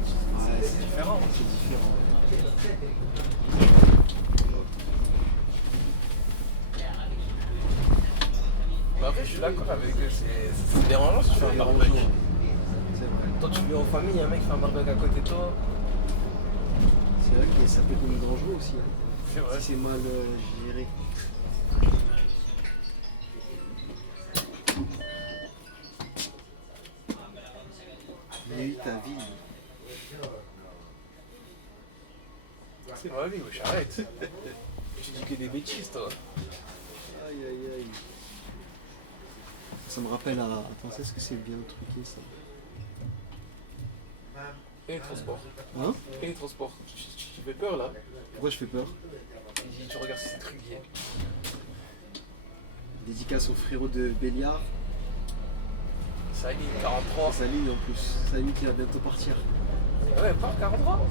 C'est différent. C'est différent. Bah après, je suis d'accord avec eux. C'est dérangeant si tu fais un barbecue. C'est vrai. Toi, tu vis en famille, un mec fait un barbecue à côté de toi. C'est vrai que ça peut être même dangereux aussi. Hein. C'est vrai. Si c'est mal géré. Mais oui, ta vie. C'est ma vie, wesh, arrête. Tu dis que des bêtises, toi. Aïe aïe aïe. Ça me rappelle à. Attends, est-ce que c'est bien truqué ça? Et les transports. Hein? Et les transports. Tu fais peur là. Pourquoi je fais peur? Tu regardes ces trucs hier. Dédicace au frérot de Béliard. Ça y est, 43. Sa ligne en plus. Sa ligne qui va bientôt partir. Ouais, pas 43.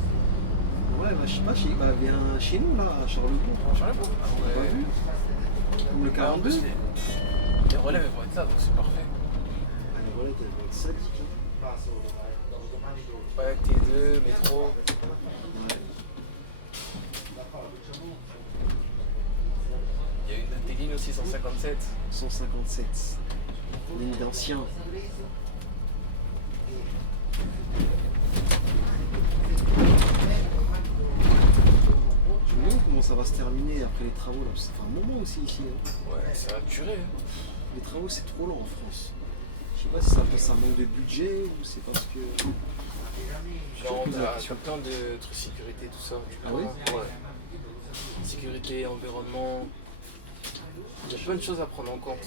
Ouais, bah, je sais pas, vient chez nous là, à Charlebourg. On change pas. T'as pas vu? Comme le 42. Les relèves vont être là, donc c'est parfait. Ah, les relais, elles vont être sadiques. Hein. Ouais, T2, métro. Ouais. Il y a une des lignes aussi, 157. 157. Ligne d'ancien. Je me demande comment ça va se terminer après les travaux là. Ça fait un moment aussi ici. Hein. Ouais, ça va durer. Hein. Les travaux c'est trop lent en France. Je sais pas si ça manque de budget ou c'est parce que. Non, sur plein de trucs sécurité, tout ça. Ah ouais? Ouais. Sécurité, environnement. Il y a plein de choses à prendre en compte.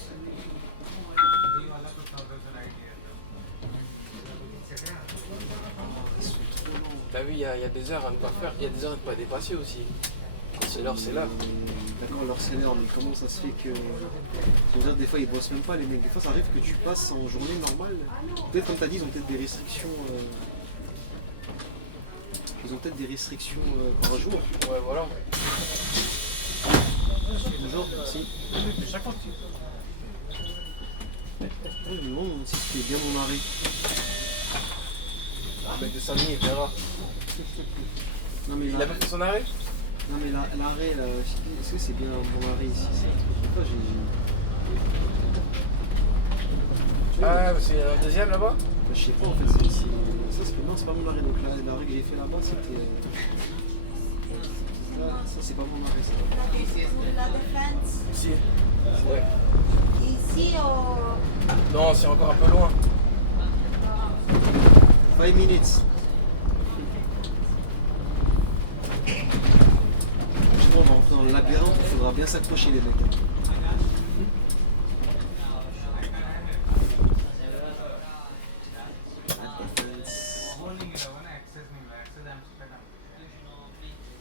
Ils sont trop lents. T'as vu, il y a des heures à ne pas faire, il y a des heures à ne pas dépasser aussi. Quand c'est l'heure, c'est l'heure. D'accord, leur c'est l'heure, mais comment ça se fait que. Je veux dire, des fois ils bossent même pas les mecs. Des fois ça arrive que tu passes en journée normale. Peut-être comme t'as dit, ils ont peut-être des restrictions Ils ont peut-être des restrictions par jour. Ouais, voilà. Bonjour, merci. Je me demande si c'était bien mon arrêt. Un mec de Saint-Denis, il verra. Non mais Il a pas fait son arrêt? non mais l'arrêt là, est-ce que c'est bien mon arrêt ici? Pourquoi Ah, mais c'est un deuxième là-bas? je sais pas en fait, ça c'est pas mon arrêt, donc l'arrêt que j'ai fait là-bas c'était... Ça c'est pas mon arrêt ça. La défense. Si. Ouais. Ici au... Non, c'est encore un peu loin. 5 minutes. Justement, on va rentrer dans le labyrinthe, il faudra bien s'accrocher les mecs.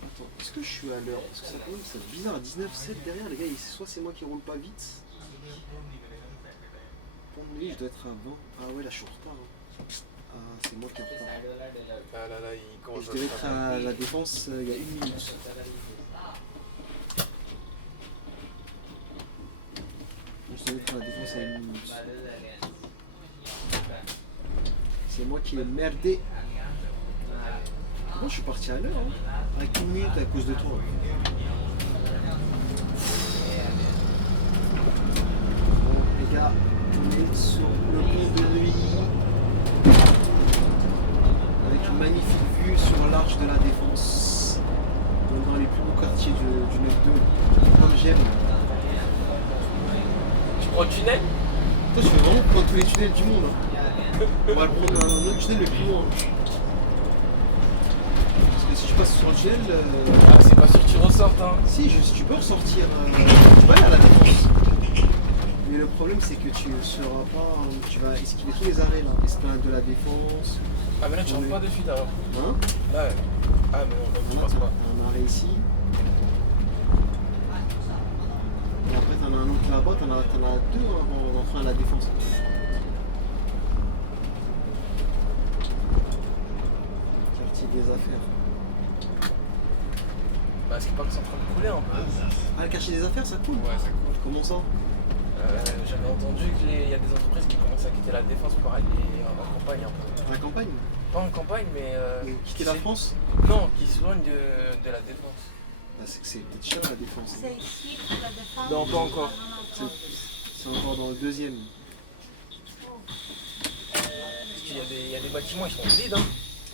Attends, est-ce que je suis à l'heure? Parce que ça commence à être bizarre, à 19,7 derrière les gars, soit c'est moi qui roule pas vite. Pour lui, je dois être à 20. Ah ouais, là je suis en retard. Hein. Ah, c'est moi qui est en retard. Ah là là, il Et commence je devais être à la défense il y a 1 minute. Je devais être à la défense il y a 1 minute. C'est moi qui ai merdé. Moi je suis parti à l'heure, hein. Avec 1 minute à cause de toi. Bon, les gars, on est sur le pont de Neuilly. Avec une magnifique vue sur l'arche de la Défense. Dans les plus beaux quartiers du 9-2. Comme j'aime. Tu prends le tunnel? Toi, je veux vraiment prendre tous les tunnels du monde. Hein. On va prendre un autre tunnel le plus loin. Parce que si tu passes sur le tunnel. Ah, c'est pas sûr que tu ressortes, hein. Si, tu peux ressortir. Tu vas aller à la Défense. Mais le problème, c'est que tu seras pas. Tu vas esquiver tous les arrêts là. Esplanade de la Défense. Ah, mais là, tu rentres pas de suite alors. Hein? Là, ouais. Ah, mais non, je Là, passe t'as pas. un arrêt ici. Et après, t'en as un autre là-bas. T'en as deux avant d'entrer à la Défense. Quartier des affaires. Bah, c'est pas que c'est en train de couler un peu. Ah, le quartier des affaires, ça coule? Ouais, ça coule. Comment ça? J'avais entendu qu'il y a des entreprises qui commencent à quitter la défense pour aller en campagne un peu. À la campagne? Pas en campagne, mais. Quitter la France? Non, qui s'éloignent de la défense. Ah, c'est peut-être cher la Défense. Hein. C'est ici pour la défense. Non, pas encore. C'est encore dans le deuxième. Parce qu'il y a des bâtiments, ils sont vides, hein.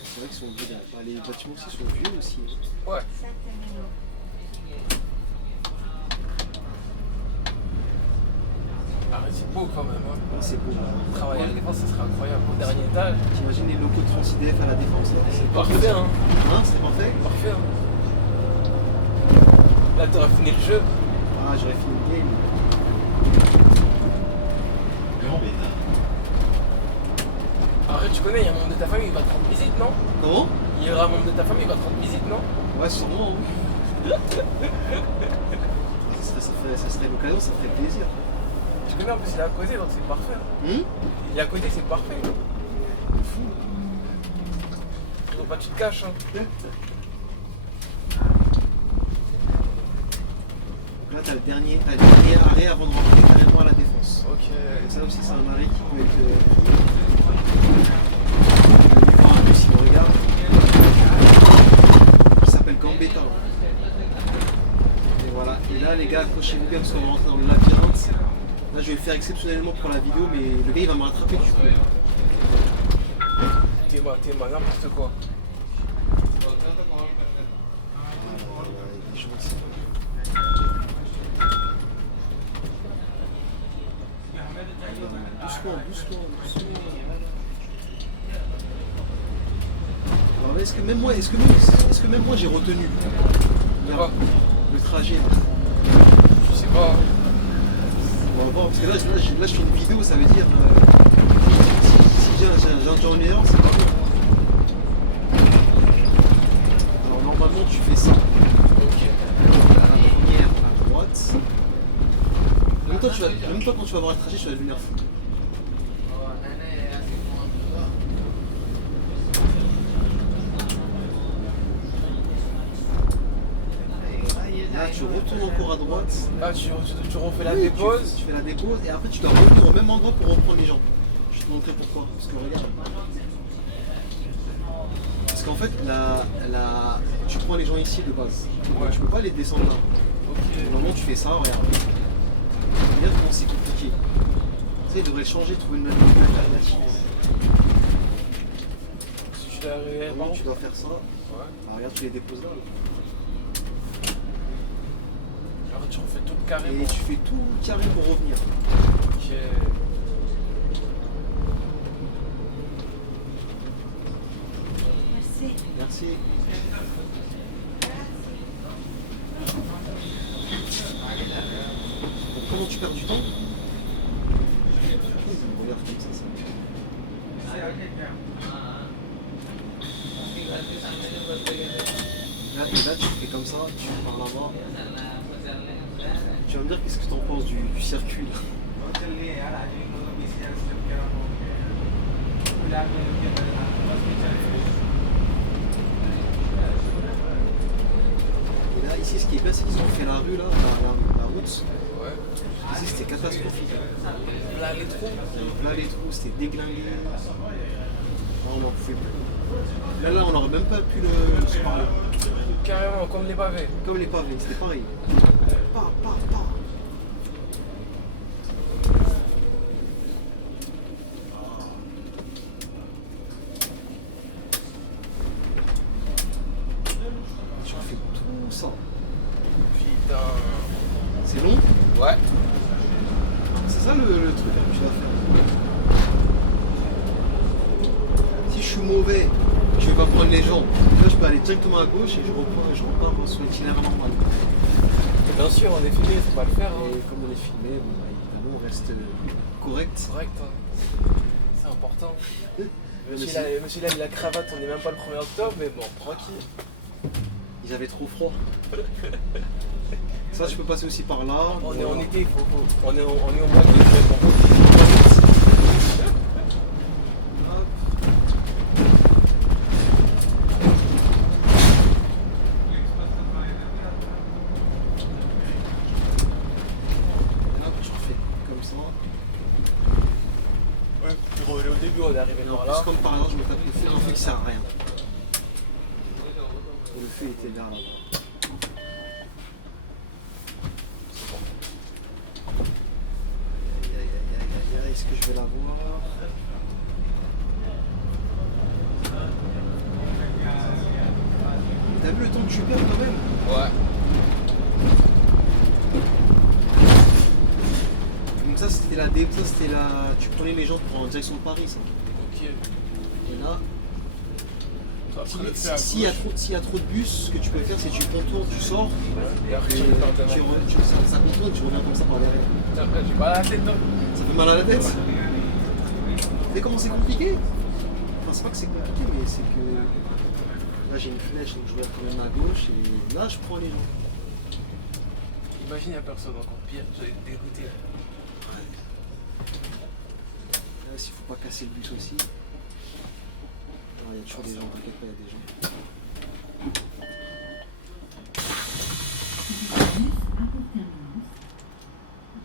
C'est vrai qu'ils sont vieux. Bah, les bâtiments aussi sont vieux aussi. Ouais. 7 minutes. Ah, mais c'est beau quand même, hein. Ah, c'est beau. Travailler à la défense, ça serait incroyable. Au dernier étage, T'imagines les locaux de France IDF à la Défense? C'est parfait, hein. Hein, c'est parfait? Parfait, hein. Là, t'aurais fini le jeu. Ah, j'aurais fini le game. Après, tu connais, il y a un membre de ta famille, il va te rendre visite, non? Comment? Il y aura un membre de ta famille, il va te rendre visite, non? Ouais, sûrement. Hein. ça serait l'occasion, ça ferait plaisir. Tu connais, en plus, il est à côté, donc c'est parfait. Hum? Il est à côté, c'est parfait. Fou. Donc, pas tu te caches, hein. Donc là, t'as le dernier arrêt avant de rentrer carrément à la Défense. Ok. Et ça aussi, c'est un arrêt qui peut être pris. Le livre un bus, il me regarde. Il s'appelle Gambetta. Et voilà. Et là, les gars, accrochez-vous bien parce qu'on va rentrer dans le labyrinthe. Là, je vais le faire exceptionnellement pour la vidéo, mais le gars, il va me rattraper du coup. T'es moi, n'importe quoi. Doucement. Alors, est-ce que même moi j'ai retenu Quoi? le trajet là? Je sais pas. On va voir, parce que là je fais une vidéo, ça veut dire si j'ai un erreur, c'est pas bon. Alors normalement tu fais ça. Ok. La première à droite. Même toi quand tu vas voir le trajet, tu vas devenir fou. retournes encore à droite. Ah, tu refais la Oui, dépose. Tu fais la dépose et après tu dois revenir au même endroit pour reprendre les jambes. Je vais te montrer pourquoi. Parce que regarde. Parce qu'en fait, tu prends les gens ici de base. Ouais. Tu peux pas les descendre là. Ok. Normalement, tu fais ça, regarde. Regarde comment c'est compliqué. Tu sais, il devrait changer, trouver une alternative. Si tu dois arriver Normalement, tu dois faire ça. Ouais. Alors, regarde, tu les déposes là. Alors tu refais tout le carré. Et tu fais tout carré pour revenir. Ok. Merci. Merci. Donc, comment tu perds du temps? Regarde comme ça. Là, et là, tu fais comme ça, tu pars là-bas. Tu vas me dire qu'est-ce que tu en penses du circuit là. Et là, ici, ce qui est bien, c'est qu'ils ont fait la rue là, la route. Ouais. Ici, c'était catastrophique. Là, les trous. Là, les trous, c'était déglingué. Là, on n'en pouvait plus. Là, on n'aurait même pas pu se parler. Carrément, comme les pavés. Comme les pavés, c'était pareil. Pa. Tu fais tout ça. Putain. C'est long? Ouais. C'est ça le truc que tu dois faire. Si je suis mauvais, je vais pas prendre les gens. Là, je peux aller directement à gauche et je repars sur l'itinéraire normal. Bien sûr, on est filmé, faut pas le faire. Et Hein. comme on est filmé, bon, bah, évidemment, on reste correct. Correct. Hein. C'est important. Monsieur, Mais là, monsieur là, il a la cravate, on est même pas le 1er octobre, mais bon, tranquille. ils avaient trop froid. Ça, je peux passer aussi par là. On est Voilà. en été, on est au mois de mai. Hop. Hop, tu refais comme ça. Ouais, au début, on est arrivé Et en par plus, là. comme par hasard, je me tape le feu, un feu qui sert à rien. Et le feu était vers là-bas. Aïe, est-ce que je vais la voir? T'as vu le temps que tu perds quand même? Ouais. Donc ça c'était la tu prenais les gens pour en direction de Paris ça. Ok. Et là, Après, le fait à s'il y a gauche. trop de bus, ce que tu peux faire c'est que tu contournes, tu sors, Et après, et tu repars devant. ça contourne, tu reviens comme ça par derrière. Putain, après, j'ai pas la tête, hein. Ça fait mal à la tête. Vous voyez comment c'est compliqué? Enfin c'est pas que c'est compliqué mais c'est que là j'ai une flèche donc je regarde quand même à gauche et là je prends les gens. Imagine, y'a personne encore pire, j'allais te dégoûter. Là s'il faut pas casser le bus aussi. Il y a toujours des gens, t'inquiète pas, il y a des gens.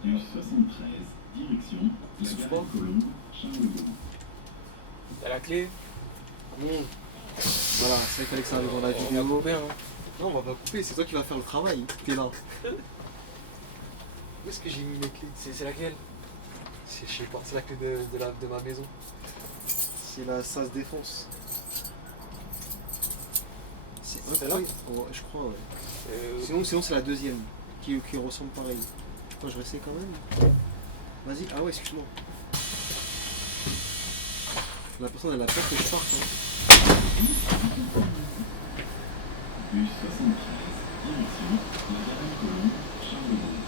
Du 73, direction la Souffle gare pas. de Colombe, Charles de Gaulle. T'as la clé? Non. Voilà, c'est vrai qu'il fallait que ça arrive dans la On va vidéo. couper, hein. Non, on va pas couper, c'est toi qui vas faire le travail. T'es là. Où est-ce que j'ai mis les clés? C'est laquelle? Je sais pas, c'est la clé de ma maison. C'est là, ça se défonce. C'est Celle-là? incroyable. Ouais, je crois, ouais. Sinon c'est la deuxième qui ressemble pareil. Attends, je vais essayer quand même. Vas-y, ah ouais, excuse-moi. La personne elle a peur que je parte. Hein. Bus 73, direction la gare de Colombe, Charles de Gaulle.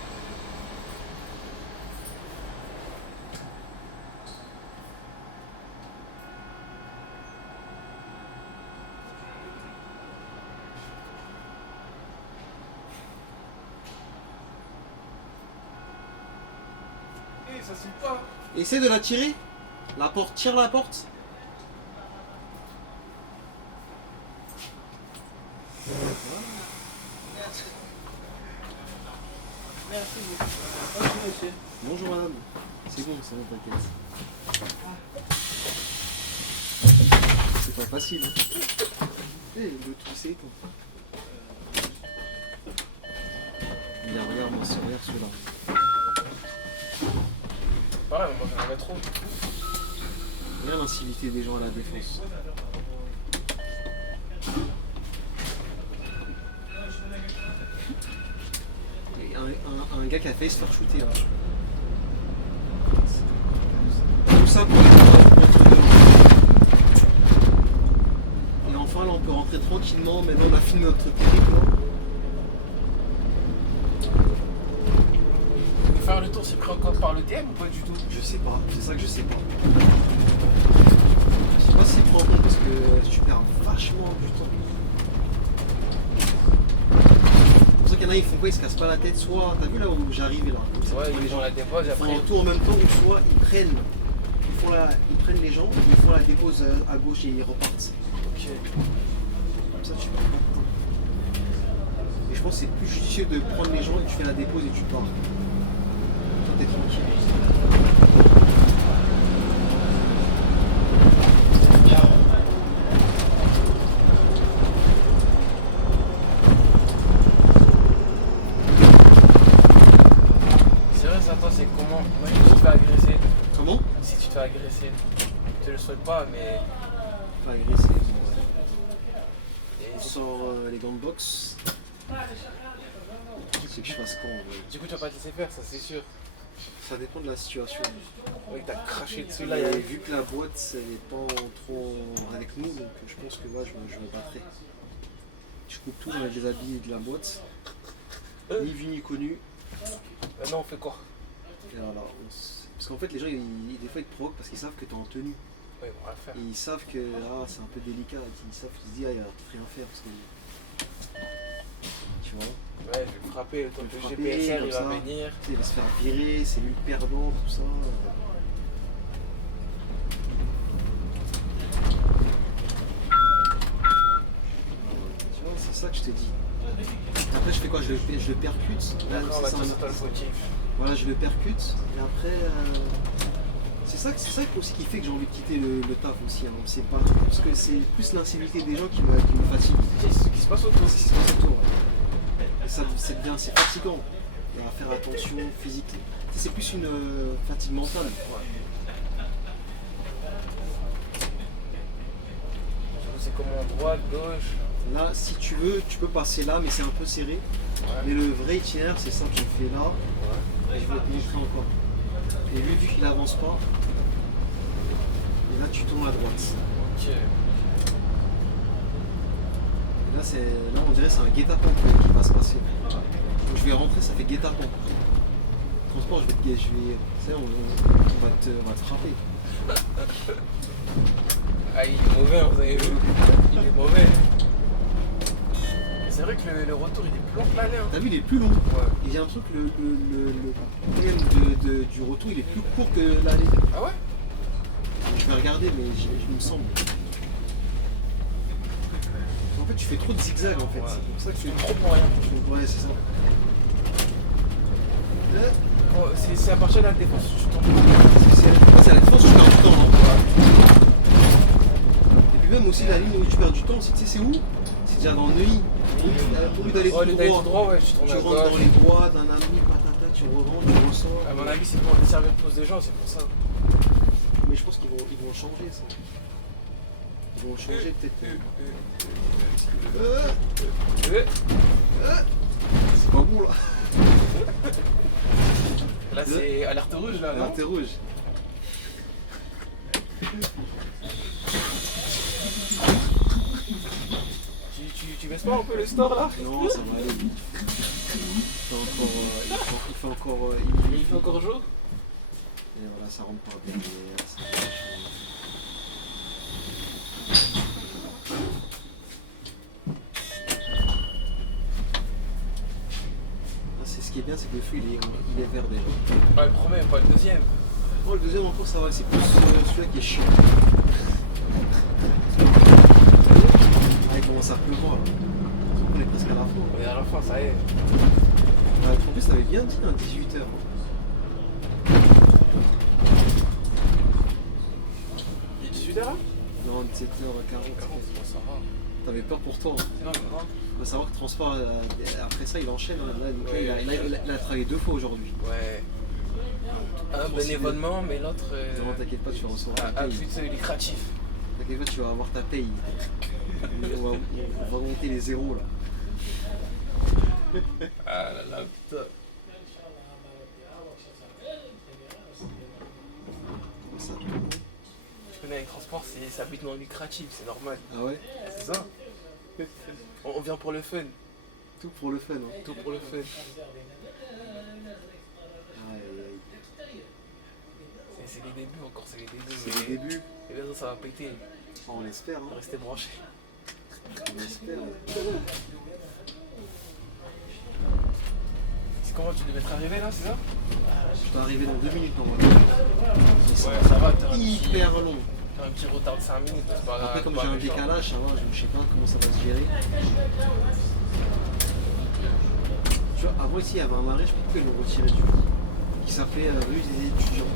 Eh, ça suit pas. Essaie de la tirer. La porte, tire la porte. Merci beaucoup. Ok, monsieur. Bonjour madame. C'est bon, t'inquiète. C'est pas facile. Hein. Eh, le tout c'est quoi. Regarde, moi, c'est regarde celui-là. Pareil, moi j'en avais trop. Regarde l'incivilité des gens à la défense. Et un gars qui a failli se faire shooter là. Tout ça pour être entre deux. Et enfin là on peut rentrer tranquillement, maintenant on a fini notre périple. Faire le tour, c'est pris encore par le TM ou pas du tout? Je sais pas, c'est ça que je sais pas. Je sais pas si prend en compte parce que tu perds vachement du temps. C'est pour ça qu'il y en a, ils font quoi? Ils se cassent pas la tête, soit. T'as vu là où j'arrivais là? Ouais, ils font la dépose et Ils font après. un tour en même temps, ou soit ils prennent les gens, ils font la dépose à gauche et ils repartent. Ok. Comme ça tu perds pas de temps. Et je pense que c'est plus judicieux de prendre les gens et tu fais la dépose et tu pars. T'es tranquille. C'est vrai, ça, toi, c'est comment? Moi, si tu te fais agresser. Comment? Si tu te fais agresser. Je te le souhaite pas, mais. Pas agressé. Et On sort les gants de boxe. C'est que je fasse quand en vrai. du coup, tu vas pas te laisser faire, ça c'est sûr. Ça dépend de la situation. Oui, t'as craché dessus là. Là, vu que la boîte elle est pas trop avec nous, donc je pense que ouais, je me battrai. Je coupe tout, j'enlève les habits de la boîte. Ni vu ni connu. Maintenant, on fait quoi? Et voilà, parce qu'en fait les gens des fois ils te provoquent parce qu'ils savent que tu es en tenue. Oui, on va le faire. Et ils savent que c'est un peu délicat. Ils savent qu'ils se disent il va rien faire parce que. Tu vois? Ouais, je vais le frapper, le temps Je que vais le frapper, GPSR comme il va ça. venir. Tu sais, il va se faire virer, c'est lui le perdant, tout ça. Tu vois, c'est ça que je te dis. Après, je fais quoi? Je le percute. Là, D'accord, c'est ça, c'est toi le fautif. voilà, je le percute. Et après, c'est ça aussi qui fait que j'ai envie de quitter le taf aussi. Hein. C'est pas parce que c'est plus l'incivilité des gens qui me fatigue. C'est ce qui se passe autour. C'est ce qui se passe autour. Ouais. Et ça, c'est fatigant. Il y a à faire attention physique. Tu sais, c'est plus une fatigue mentale. C'est comment, droite, gauche. Là, si tu veux, tu peux passer là, mais c'est un peu serré. Ouais. Mais le vrai itinéraire, c'est ça que je fais là. Et je vais te montrer encore. Et lui, vu qu'il avance pas, et là tu tournes à droite. Ok. Et là, on dirait que c'est un guet-apens qui va se passer. Donc je vais rentrer, ça fait guet-apens. Transport, tu sais, on va te frapper. Ah, il est mauvais, vous avez vu? Il est mauvais. C'est vrai que le retour il est plus long que l'aller. Hein. T'as vu, il est plus long. Ouais. Et j'ai l'impression que le problème du retour, il est plus court que l'aller. Ah ouais? Je vais regarder, mais il me semble. En fait, tu fais trop de zigzags en fait. Ouais. C'est pour ça que tu C'est trop pour rien. Ouais, c'est ça. Oh, c'est à partir de la défense que tu tombes. C'est à la défense, tu perds du temps. Hein. Et puis même aussi la ligne où tu perds du temps, tu sais c'est où? C'est déjà dans Neuilly. Au lieu d'aller Oh, le tout droit, ouais, tu tournes tu à rentres dans gauche. les bois d'un ami, patata, tu revends, tu ressors. À mon avis, c'est pour desservir le poste des gens, c'est pour ça. Mais je pense qu'ils vont changer ça. Ils vont changer peut-être. C'est pas bon là. Là, c'est alerte rouge, là, non? Alerte rouge. Tu baisses pas un peu le store, là? Non, ça va aller. Il fait encore. Il fait encore jour? Et voilà, ça rentre pas bien. Ça va changer. C'est ce qui est bien, c'est que le feu il est vert déjà. Ouais, le premier, pas le deuxième. Oh, le deuxième encore ça va, c'est plus celui-là qui est chiant. Il commence à pleuvoir là. On est presque à la fin. Et à la fin, ça y est. En plus avec bien dit, hein, 18h. Il est 18h là? Non, 17h40. Ça va. T'avais peur pour toi. Hein. Non, mais non. Faut savoir que le transport, après ça, il enchaîne. Hein. Là, donc, Ouais, il a travaillé 2 fois aujourd'hui. Ouais. Un bénévolement, mais l'autre. Non, t'inquiète pas, tu vas recevoir ta Ah, paye. plutôt il est créatif. T'inquiète pas, tu vas avoir ta paye. On va monter les zéros là. Ah là là, putain. Ça. Je connais les transports, c'est habitement lucratif, c'est normal. Ah ouais? C'est ça. On vient pour le fun. Tout pour le fun. Hein. Tout pour le fun. Aïe, aïe, aïe. C'est les débuts encore, c'est les débuts. C'est le début. Et là, ça va péter. On l'espère. Hein. Restez branchés. On l'espère. C'est comment tu devais être arrivé là, c'est ça? Je dois arriver dans 2 minutes normalement. Ouais, ça va, t'as un Hyper long. petit retard de 5 minutes. C'est pas Après, grave, comme pas j'ai un méchant. décalage, ça va, je sais pas comment ça va se gérer. Tu vois, avant ici, il y avait un arrêt, je sais pas pourquoi ils l'ont retiré du coup, qui s'appelait rue des étudiants.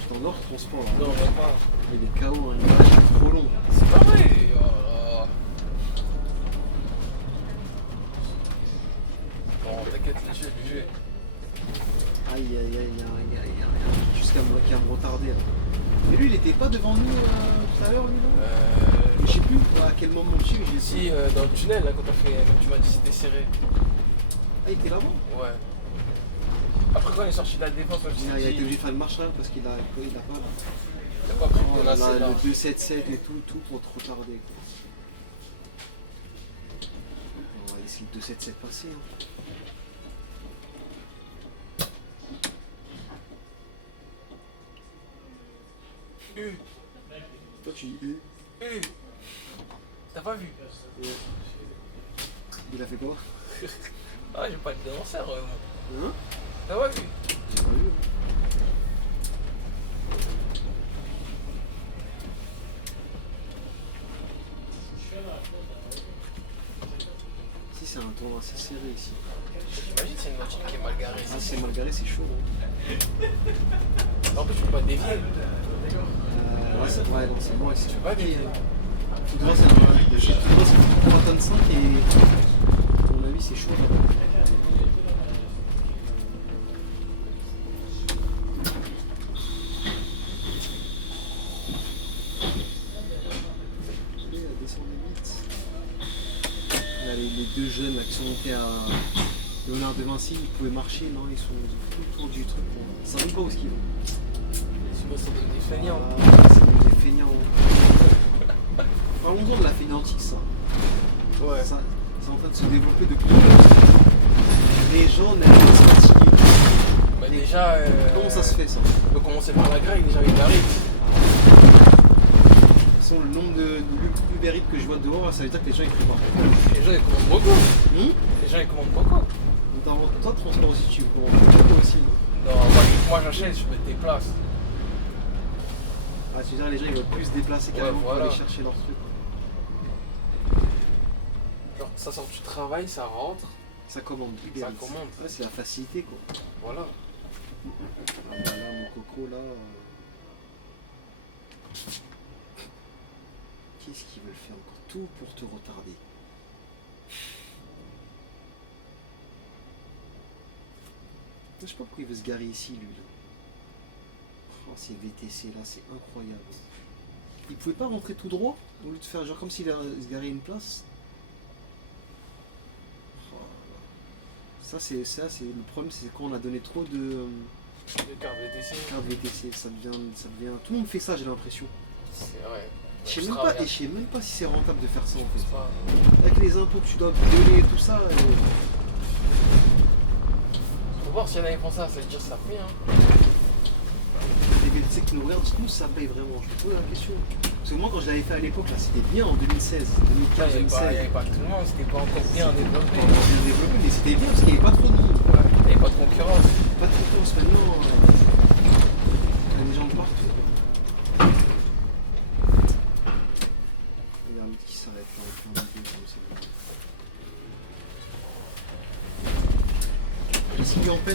Je t'endors le transport là. Non, même pas. Il est KO, hein, l'image est trop long. C'est pas vrai. Oh là. Bon, t'inquiète, le jeu. Aïe aïe aïe aïe aïe aïe. Jusqu'à moi qui va me retarder là. Mais lui, il était pas devant nous tout à l'heure, lui, non? Je sais plus à quel moment je suis, j'ai Si, dans le tunnel, là, quand t'as fait. Même tu m'as dit c'était serré. Ah, il était là-bas? Ouais. Après, quand il est sorti de la défense, moi, je Il a me été suis obligé dit. de faire une marche là parce qu'il a pas. T'as pas pris Oh ton là AC là, là. le 277 et tout pour te retarder. Quoi. On va laisser le 277 passer. Hein. Toi tu dis T'as pas vu? il a fait quoi? Ah, j'ai pas été dénonceur, moi. Hein? T'as pas vu? J'ai pas vu. Si c'est un tour assez serré ici. J'imagine c'est une voiture qui est mal garée. Ah c'est mal garé, c'est chaud. Hein. En plus, tu peux pas dévier. Ouais, non, c'est bon ici. Tu peux pas dévier. Tout droit c'est 3 tonnes 5 et à mon avis c'est chaud là. Là, les 2 jeunes là, qui sont montés à Léonard de Vinci, ils pouvaient marcher, non, ils sont tout autour du truc. Ils savent même pas où est-ce qu'ils vont. Sinon, ça donne des feignants. C'est des feignants. Parlons-en de la fainéantique, ça. Ouais. Ça. C'est en train de se développer de plus en plus. Les gens n'aiment pas se fatiguer. Bah, déjà. Comment ça se fait ça? On peut commencer par la grecque, déjà avec Paris. De toute façon, le nombre de Uber Eats que je vois dehors, ça veut dire que les gens ils préparent. Les gens ils commandent beaucoup. Les gens ils commandent beaucoup. Toi, transport aussi, tu commandes beaucoup aussi. Non, moi j'achète, je mets des places. Ah, tu veux dire, les gens ils veulent plus se déplacer carrément voilà. pour aller chercher leur truc. Genre, ça sort du travail, ça rentre, Ça commande Uber ça Eats. commande. Ouais, c'est la facilité quoi. Voilà. Ah, bah, là, mon coco là. Qu'est-ce qu'ils veulent faire encore? Tout pour te retarder. Je sais pas pourquoi il veut se garer ici, lui. Là. Oh, ces VTC là, c'est incroyable. Il pouvait pas rentrer tout droit au lieu de faire genre comme s'il allait se garer une place. Oh, là. Ça, c'est le problème, c'est quand on a donné trop de Le carte VTC, cartes VTC. Ça devient. Tout le monde fait ça, j'ai l'impression. c'est vrai. Je sais même pas, et je sais même pas si c'est rentable de faire ça en fait. C'est pas. Avec les impôts que tu dois donner et tout ça. Faut voir s'il y en a qui font ça, ça veut dire que ça paye. Hein. Les VTC qui nous regardent, dites-nous si ça paye vraiment. Je me pose la question. Parce que moi, quand je l'avais fait à l'époque, là, c'était bien en 2016, Il 2015, n'y 2016. avait pas tout le monde, c'était pas encore bien développé. Pas encore bien développé, mais c'était bien parce qu'il n'y avait pas trop de monde. Ouais, il n'y avait pas de concurrence. Pas de concurrence maintenant. Il y a des gens de partout. Quoi. Regarde qui s'arrête.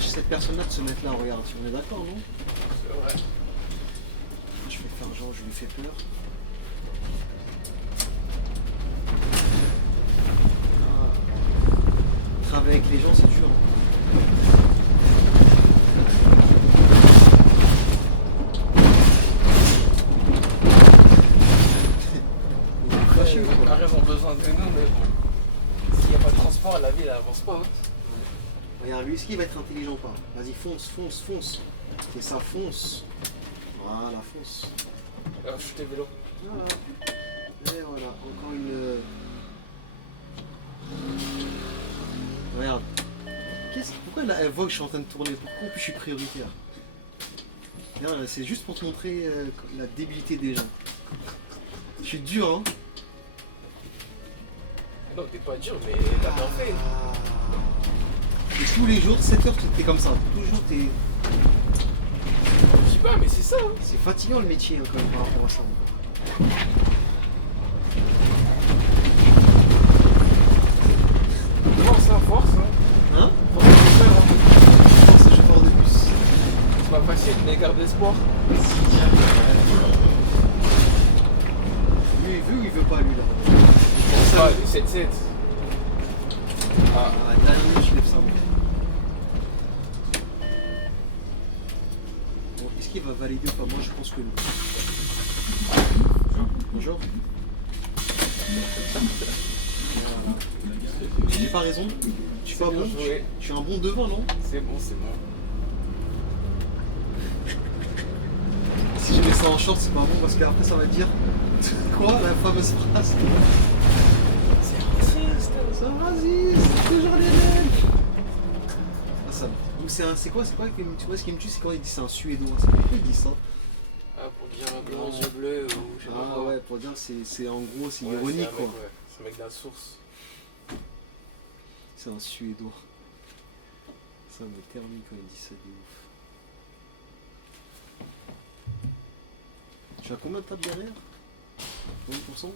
cette personne-là de se mettre là, regarde, on est d'accord, non? C'est vrai. Je vais faire genre, je lui fais peur. Ah. Travailler avec les gens, c'est dur. Les Arrêts ont besoin de nous, mais bon. S'il n'y a pas de transport, la vie elle avance pas. Hein. Regarde, lui, est-ce qu'il va être intelligent ou pas? Vas-y, fonce, fonce, fonce. C'est ça, fonce. Voilà, fonce. Alors, je suis tes vélos. Voilà. Et voilà, encore une... Regarde. Pourquoi elle voit que je suis en train de tourner? Pourquoi en plus je suis prioritaire? Regarde, c'est juste pour te montrer la débilité des gens. Je suis dur, hein? Non, t'es pas dur, mais t'as bien fait. Et tous les jours, 7 heures, t'es comme ça. Toujours, t'es... Je sais pas, mais c'est ça. Hein. C'est fatigant le métier, hein, quand même, par rapport à ça. Force, hein, force. Hein. Hein? Force de faire, hein. Force de chauffeur de bus. C'est pas facile, mais garde espoir. Lui, il veut ou il veut pas, lui, là? Ah, les 7-7. Ah, à la dernière minute, je lève ça. Bon, est-ce qu'il va valider ou pas? Moi, je pense que non. Bonjour. J'ai pas raison. Je suis pas bon. Je suis un bon devant, non? C'est bon, c'est bon. Si je mets ça en short, c'est pas bon parce qu'après ça va dire quoi la fameuse phrase? C'est raciste. C'est raciste, toujours les mêmes. Ah, ça. Donc c'est quoi tu vois ce qui me tue, c'est quand il dit c'est un Suédois. Pourquoi il dit ça? Ah, pour dire un grand yeux bleu ou je sais pas Ah quoi. ouais, pour dire c'est en gros c'est Ouais, ironique c'est un quoi. mec, ouais. C'est un mec de la source. C'est un Suédois. Ça me termine quand il dit ça de ouf. Tu as combien de tables derrière? 20%?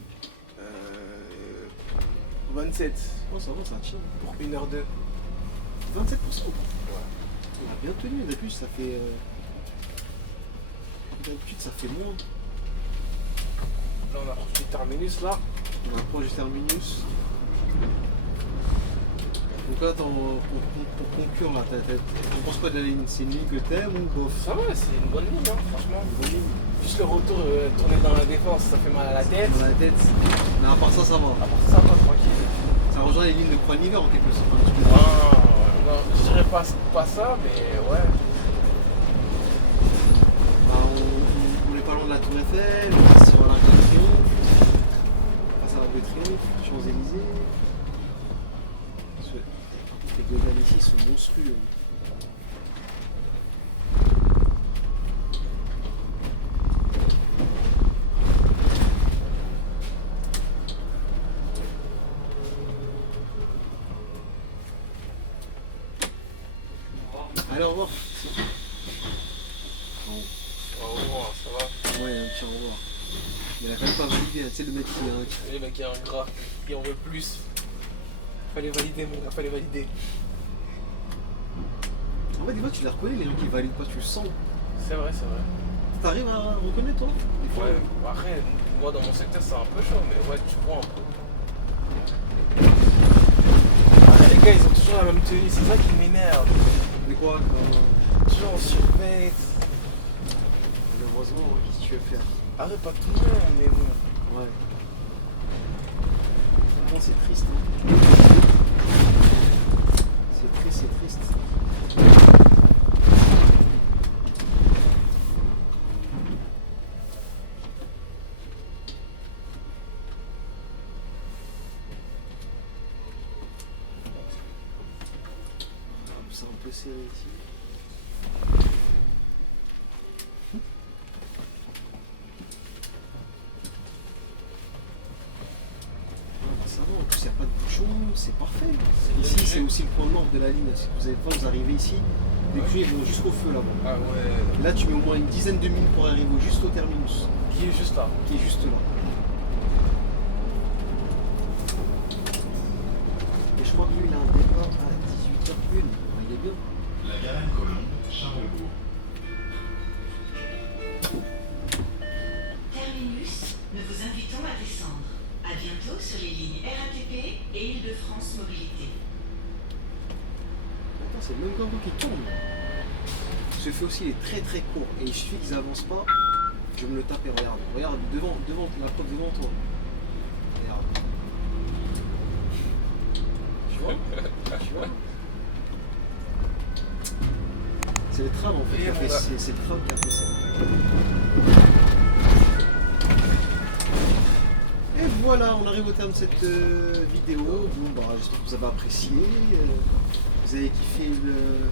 27 Oh ça va, ça tient. pour 1h02. 27%? Ouais. On a bien tenu, d'habitude ça fait... D'habitude ça fait moins. Là on approche du terminus là. On approche du terminus. Donc là, pour conclure, là, t'en penses quoi de la ligne? C'est une ligne que t'aimes ou bof? Ça va, c'est une bonne ligne, hein, franchement. Une bonne ligne. Juste le retour, tourner dans la défense, ça fait mal à la tête. Dans la tête. Mais à part ça, ça va. À part ça va, tranquille. Ça rejoint les lignes de Croix-Niver en quelque sorte. Un petit peu. Non, je dirais pas ça, mais ouais. Bah, on est pas loin de la Tour Eiffel, on passe sur l'Arc de Triomphe, on passe à l'Arc de Triomphe, Champs-Élysées. Les godams ici sont monstrueux. Allez, au revoir. Bon. Au revoir, ça va. Ouais, un petit au revoir. Mais il a quand même pas validé, hein. Tu sais, le mec qui Le mec est un gras, il en veut plus. Fallait valider, mon gars, fallait valider. En fait, des fois, tu les reconnais, les gens qui valident pas, tu le sens. C'est vrai, c'est vrai. T'arrives à reconnaître, toi? Des fois, Ouais, après, moi dans mon secteur c'est un peu chaud, mais ouais, tu vois un peu. Ah, les gars, ils ont toujours la même tenue, c'est ça qui m'énerve. Mais quoi, quand... Toujours en survêt. Malheureusement, qu'est-ce que tu veux faire? Ah ouais, pas tout le monde, mais bon. Ouais. Bon, c'est triste, hein. C'est triste, c'est triste. C'est un peu serré ici. Ça va, en plus il n'y a pas de bouchon, c'est parfait. Ici c'est aussi le point nord de la ligne. Si vous avez pas, vous arrivez ici, les bouchons ils vont jusqu'au feu là-bas. Ah ouais. Là tu mets au moins une dizaine de minutes pour arriver juste au terminus, Qui est juste là. qui est juste là. Et je crois que lui il a un départ à 18h01. Il est bien. La Garenne qui tourne. Ce feu aussi il est très très court et il suffit qu'ils avancent pas. Je vais me le taper, regarde. Regarde, devant, la preuve devant toi. Regarde. Tu vois? Tu vois? C'est le tram en fait qui a fait, c'est le tram qui a fait ça. Et voilà, on arrive au terme de cette vidéo. Bon, bah, j'espère que vous avez apprécié. Vous avez kiffé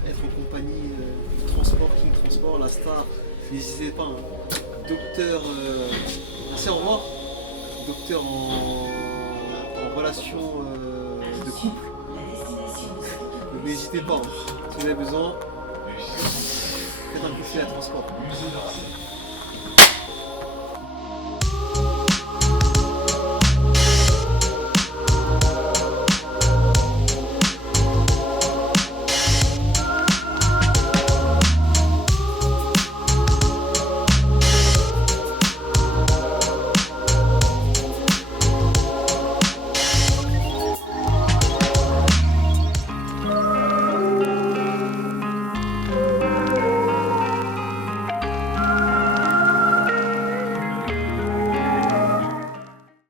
être en compagnie de Transport, King Transport, la star. N'hésitez pas, hein. Docteur, merci, au revoir. Docteur en relation de couple. Donc n'hésitez pas, hein. Si vous avez besoin, faites un coup de fil à Transport.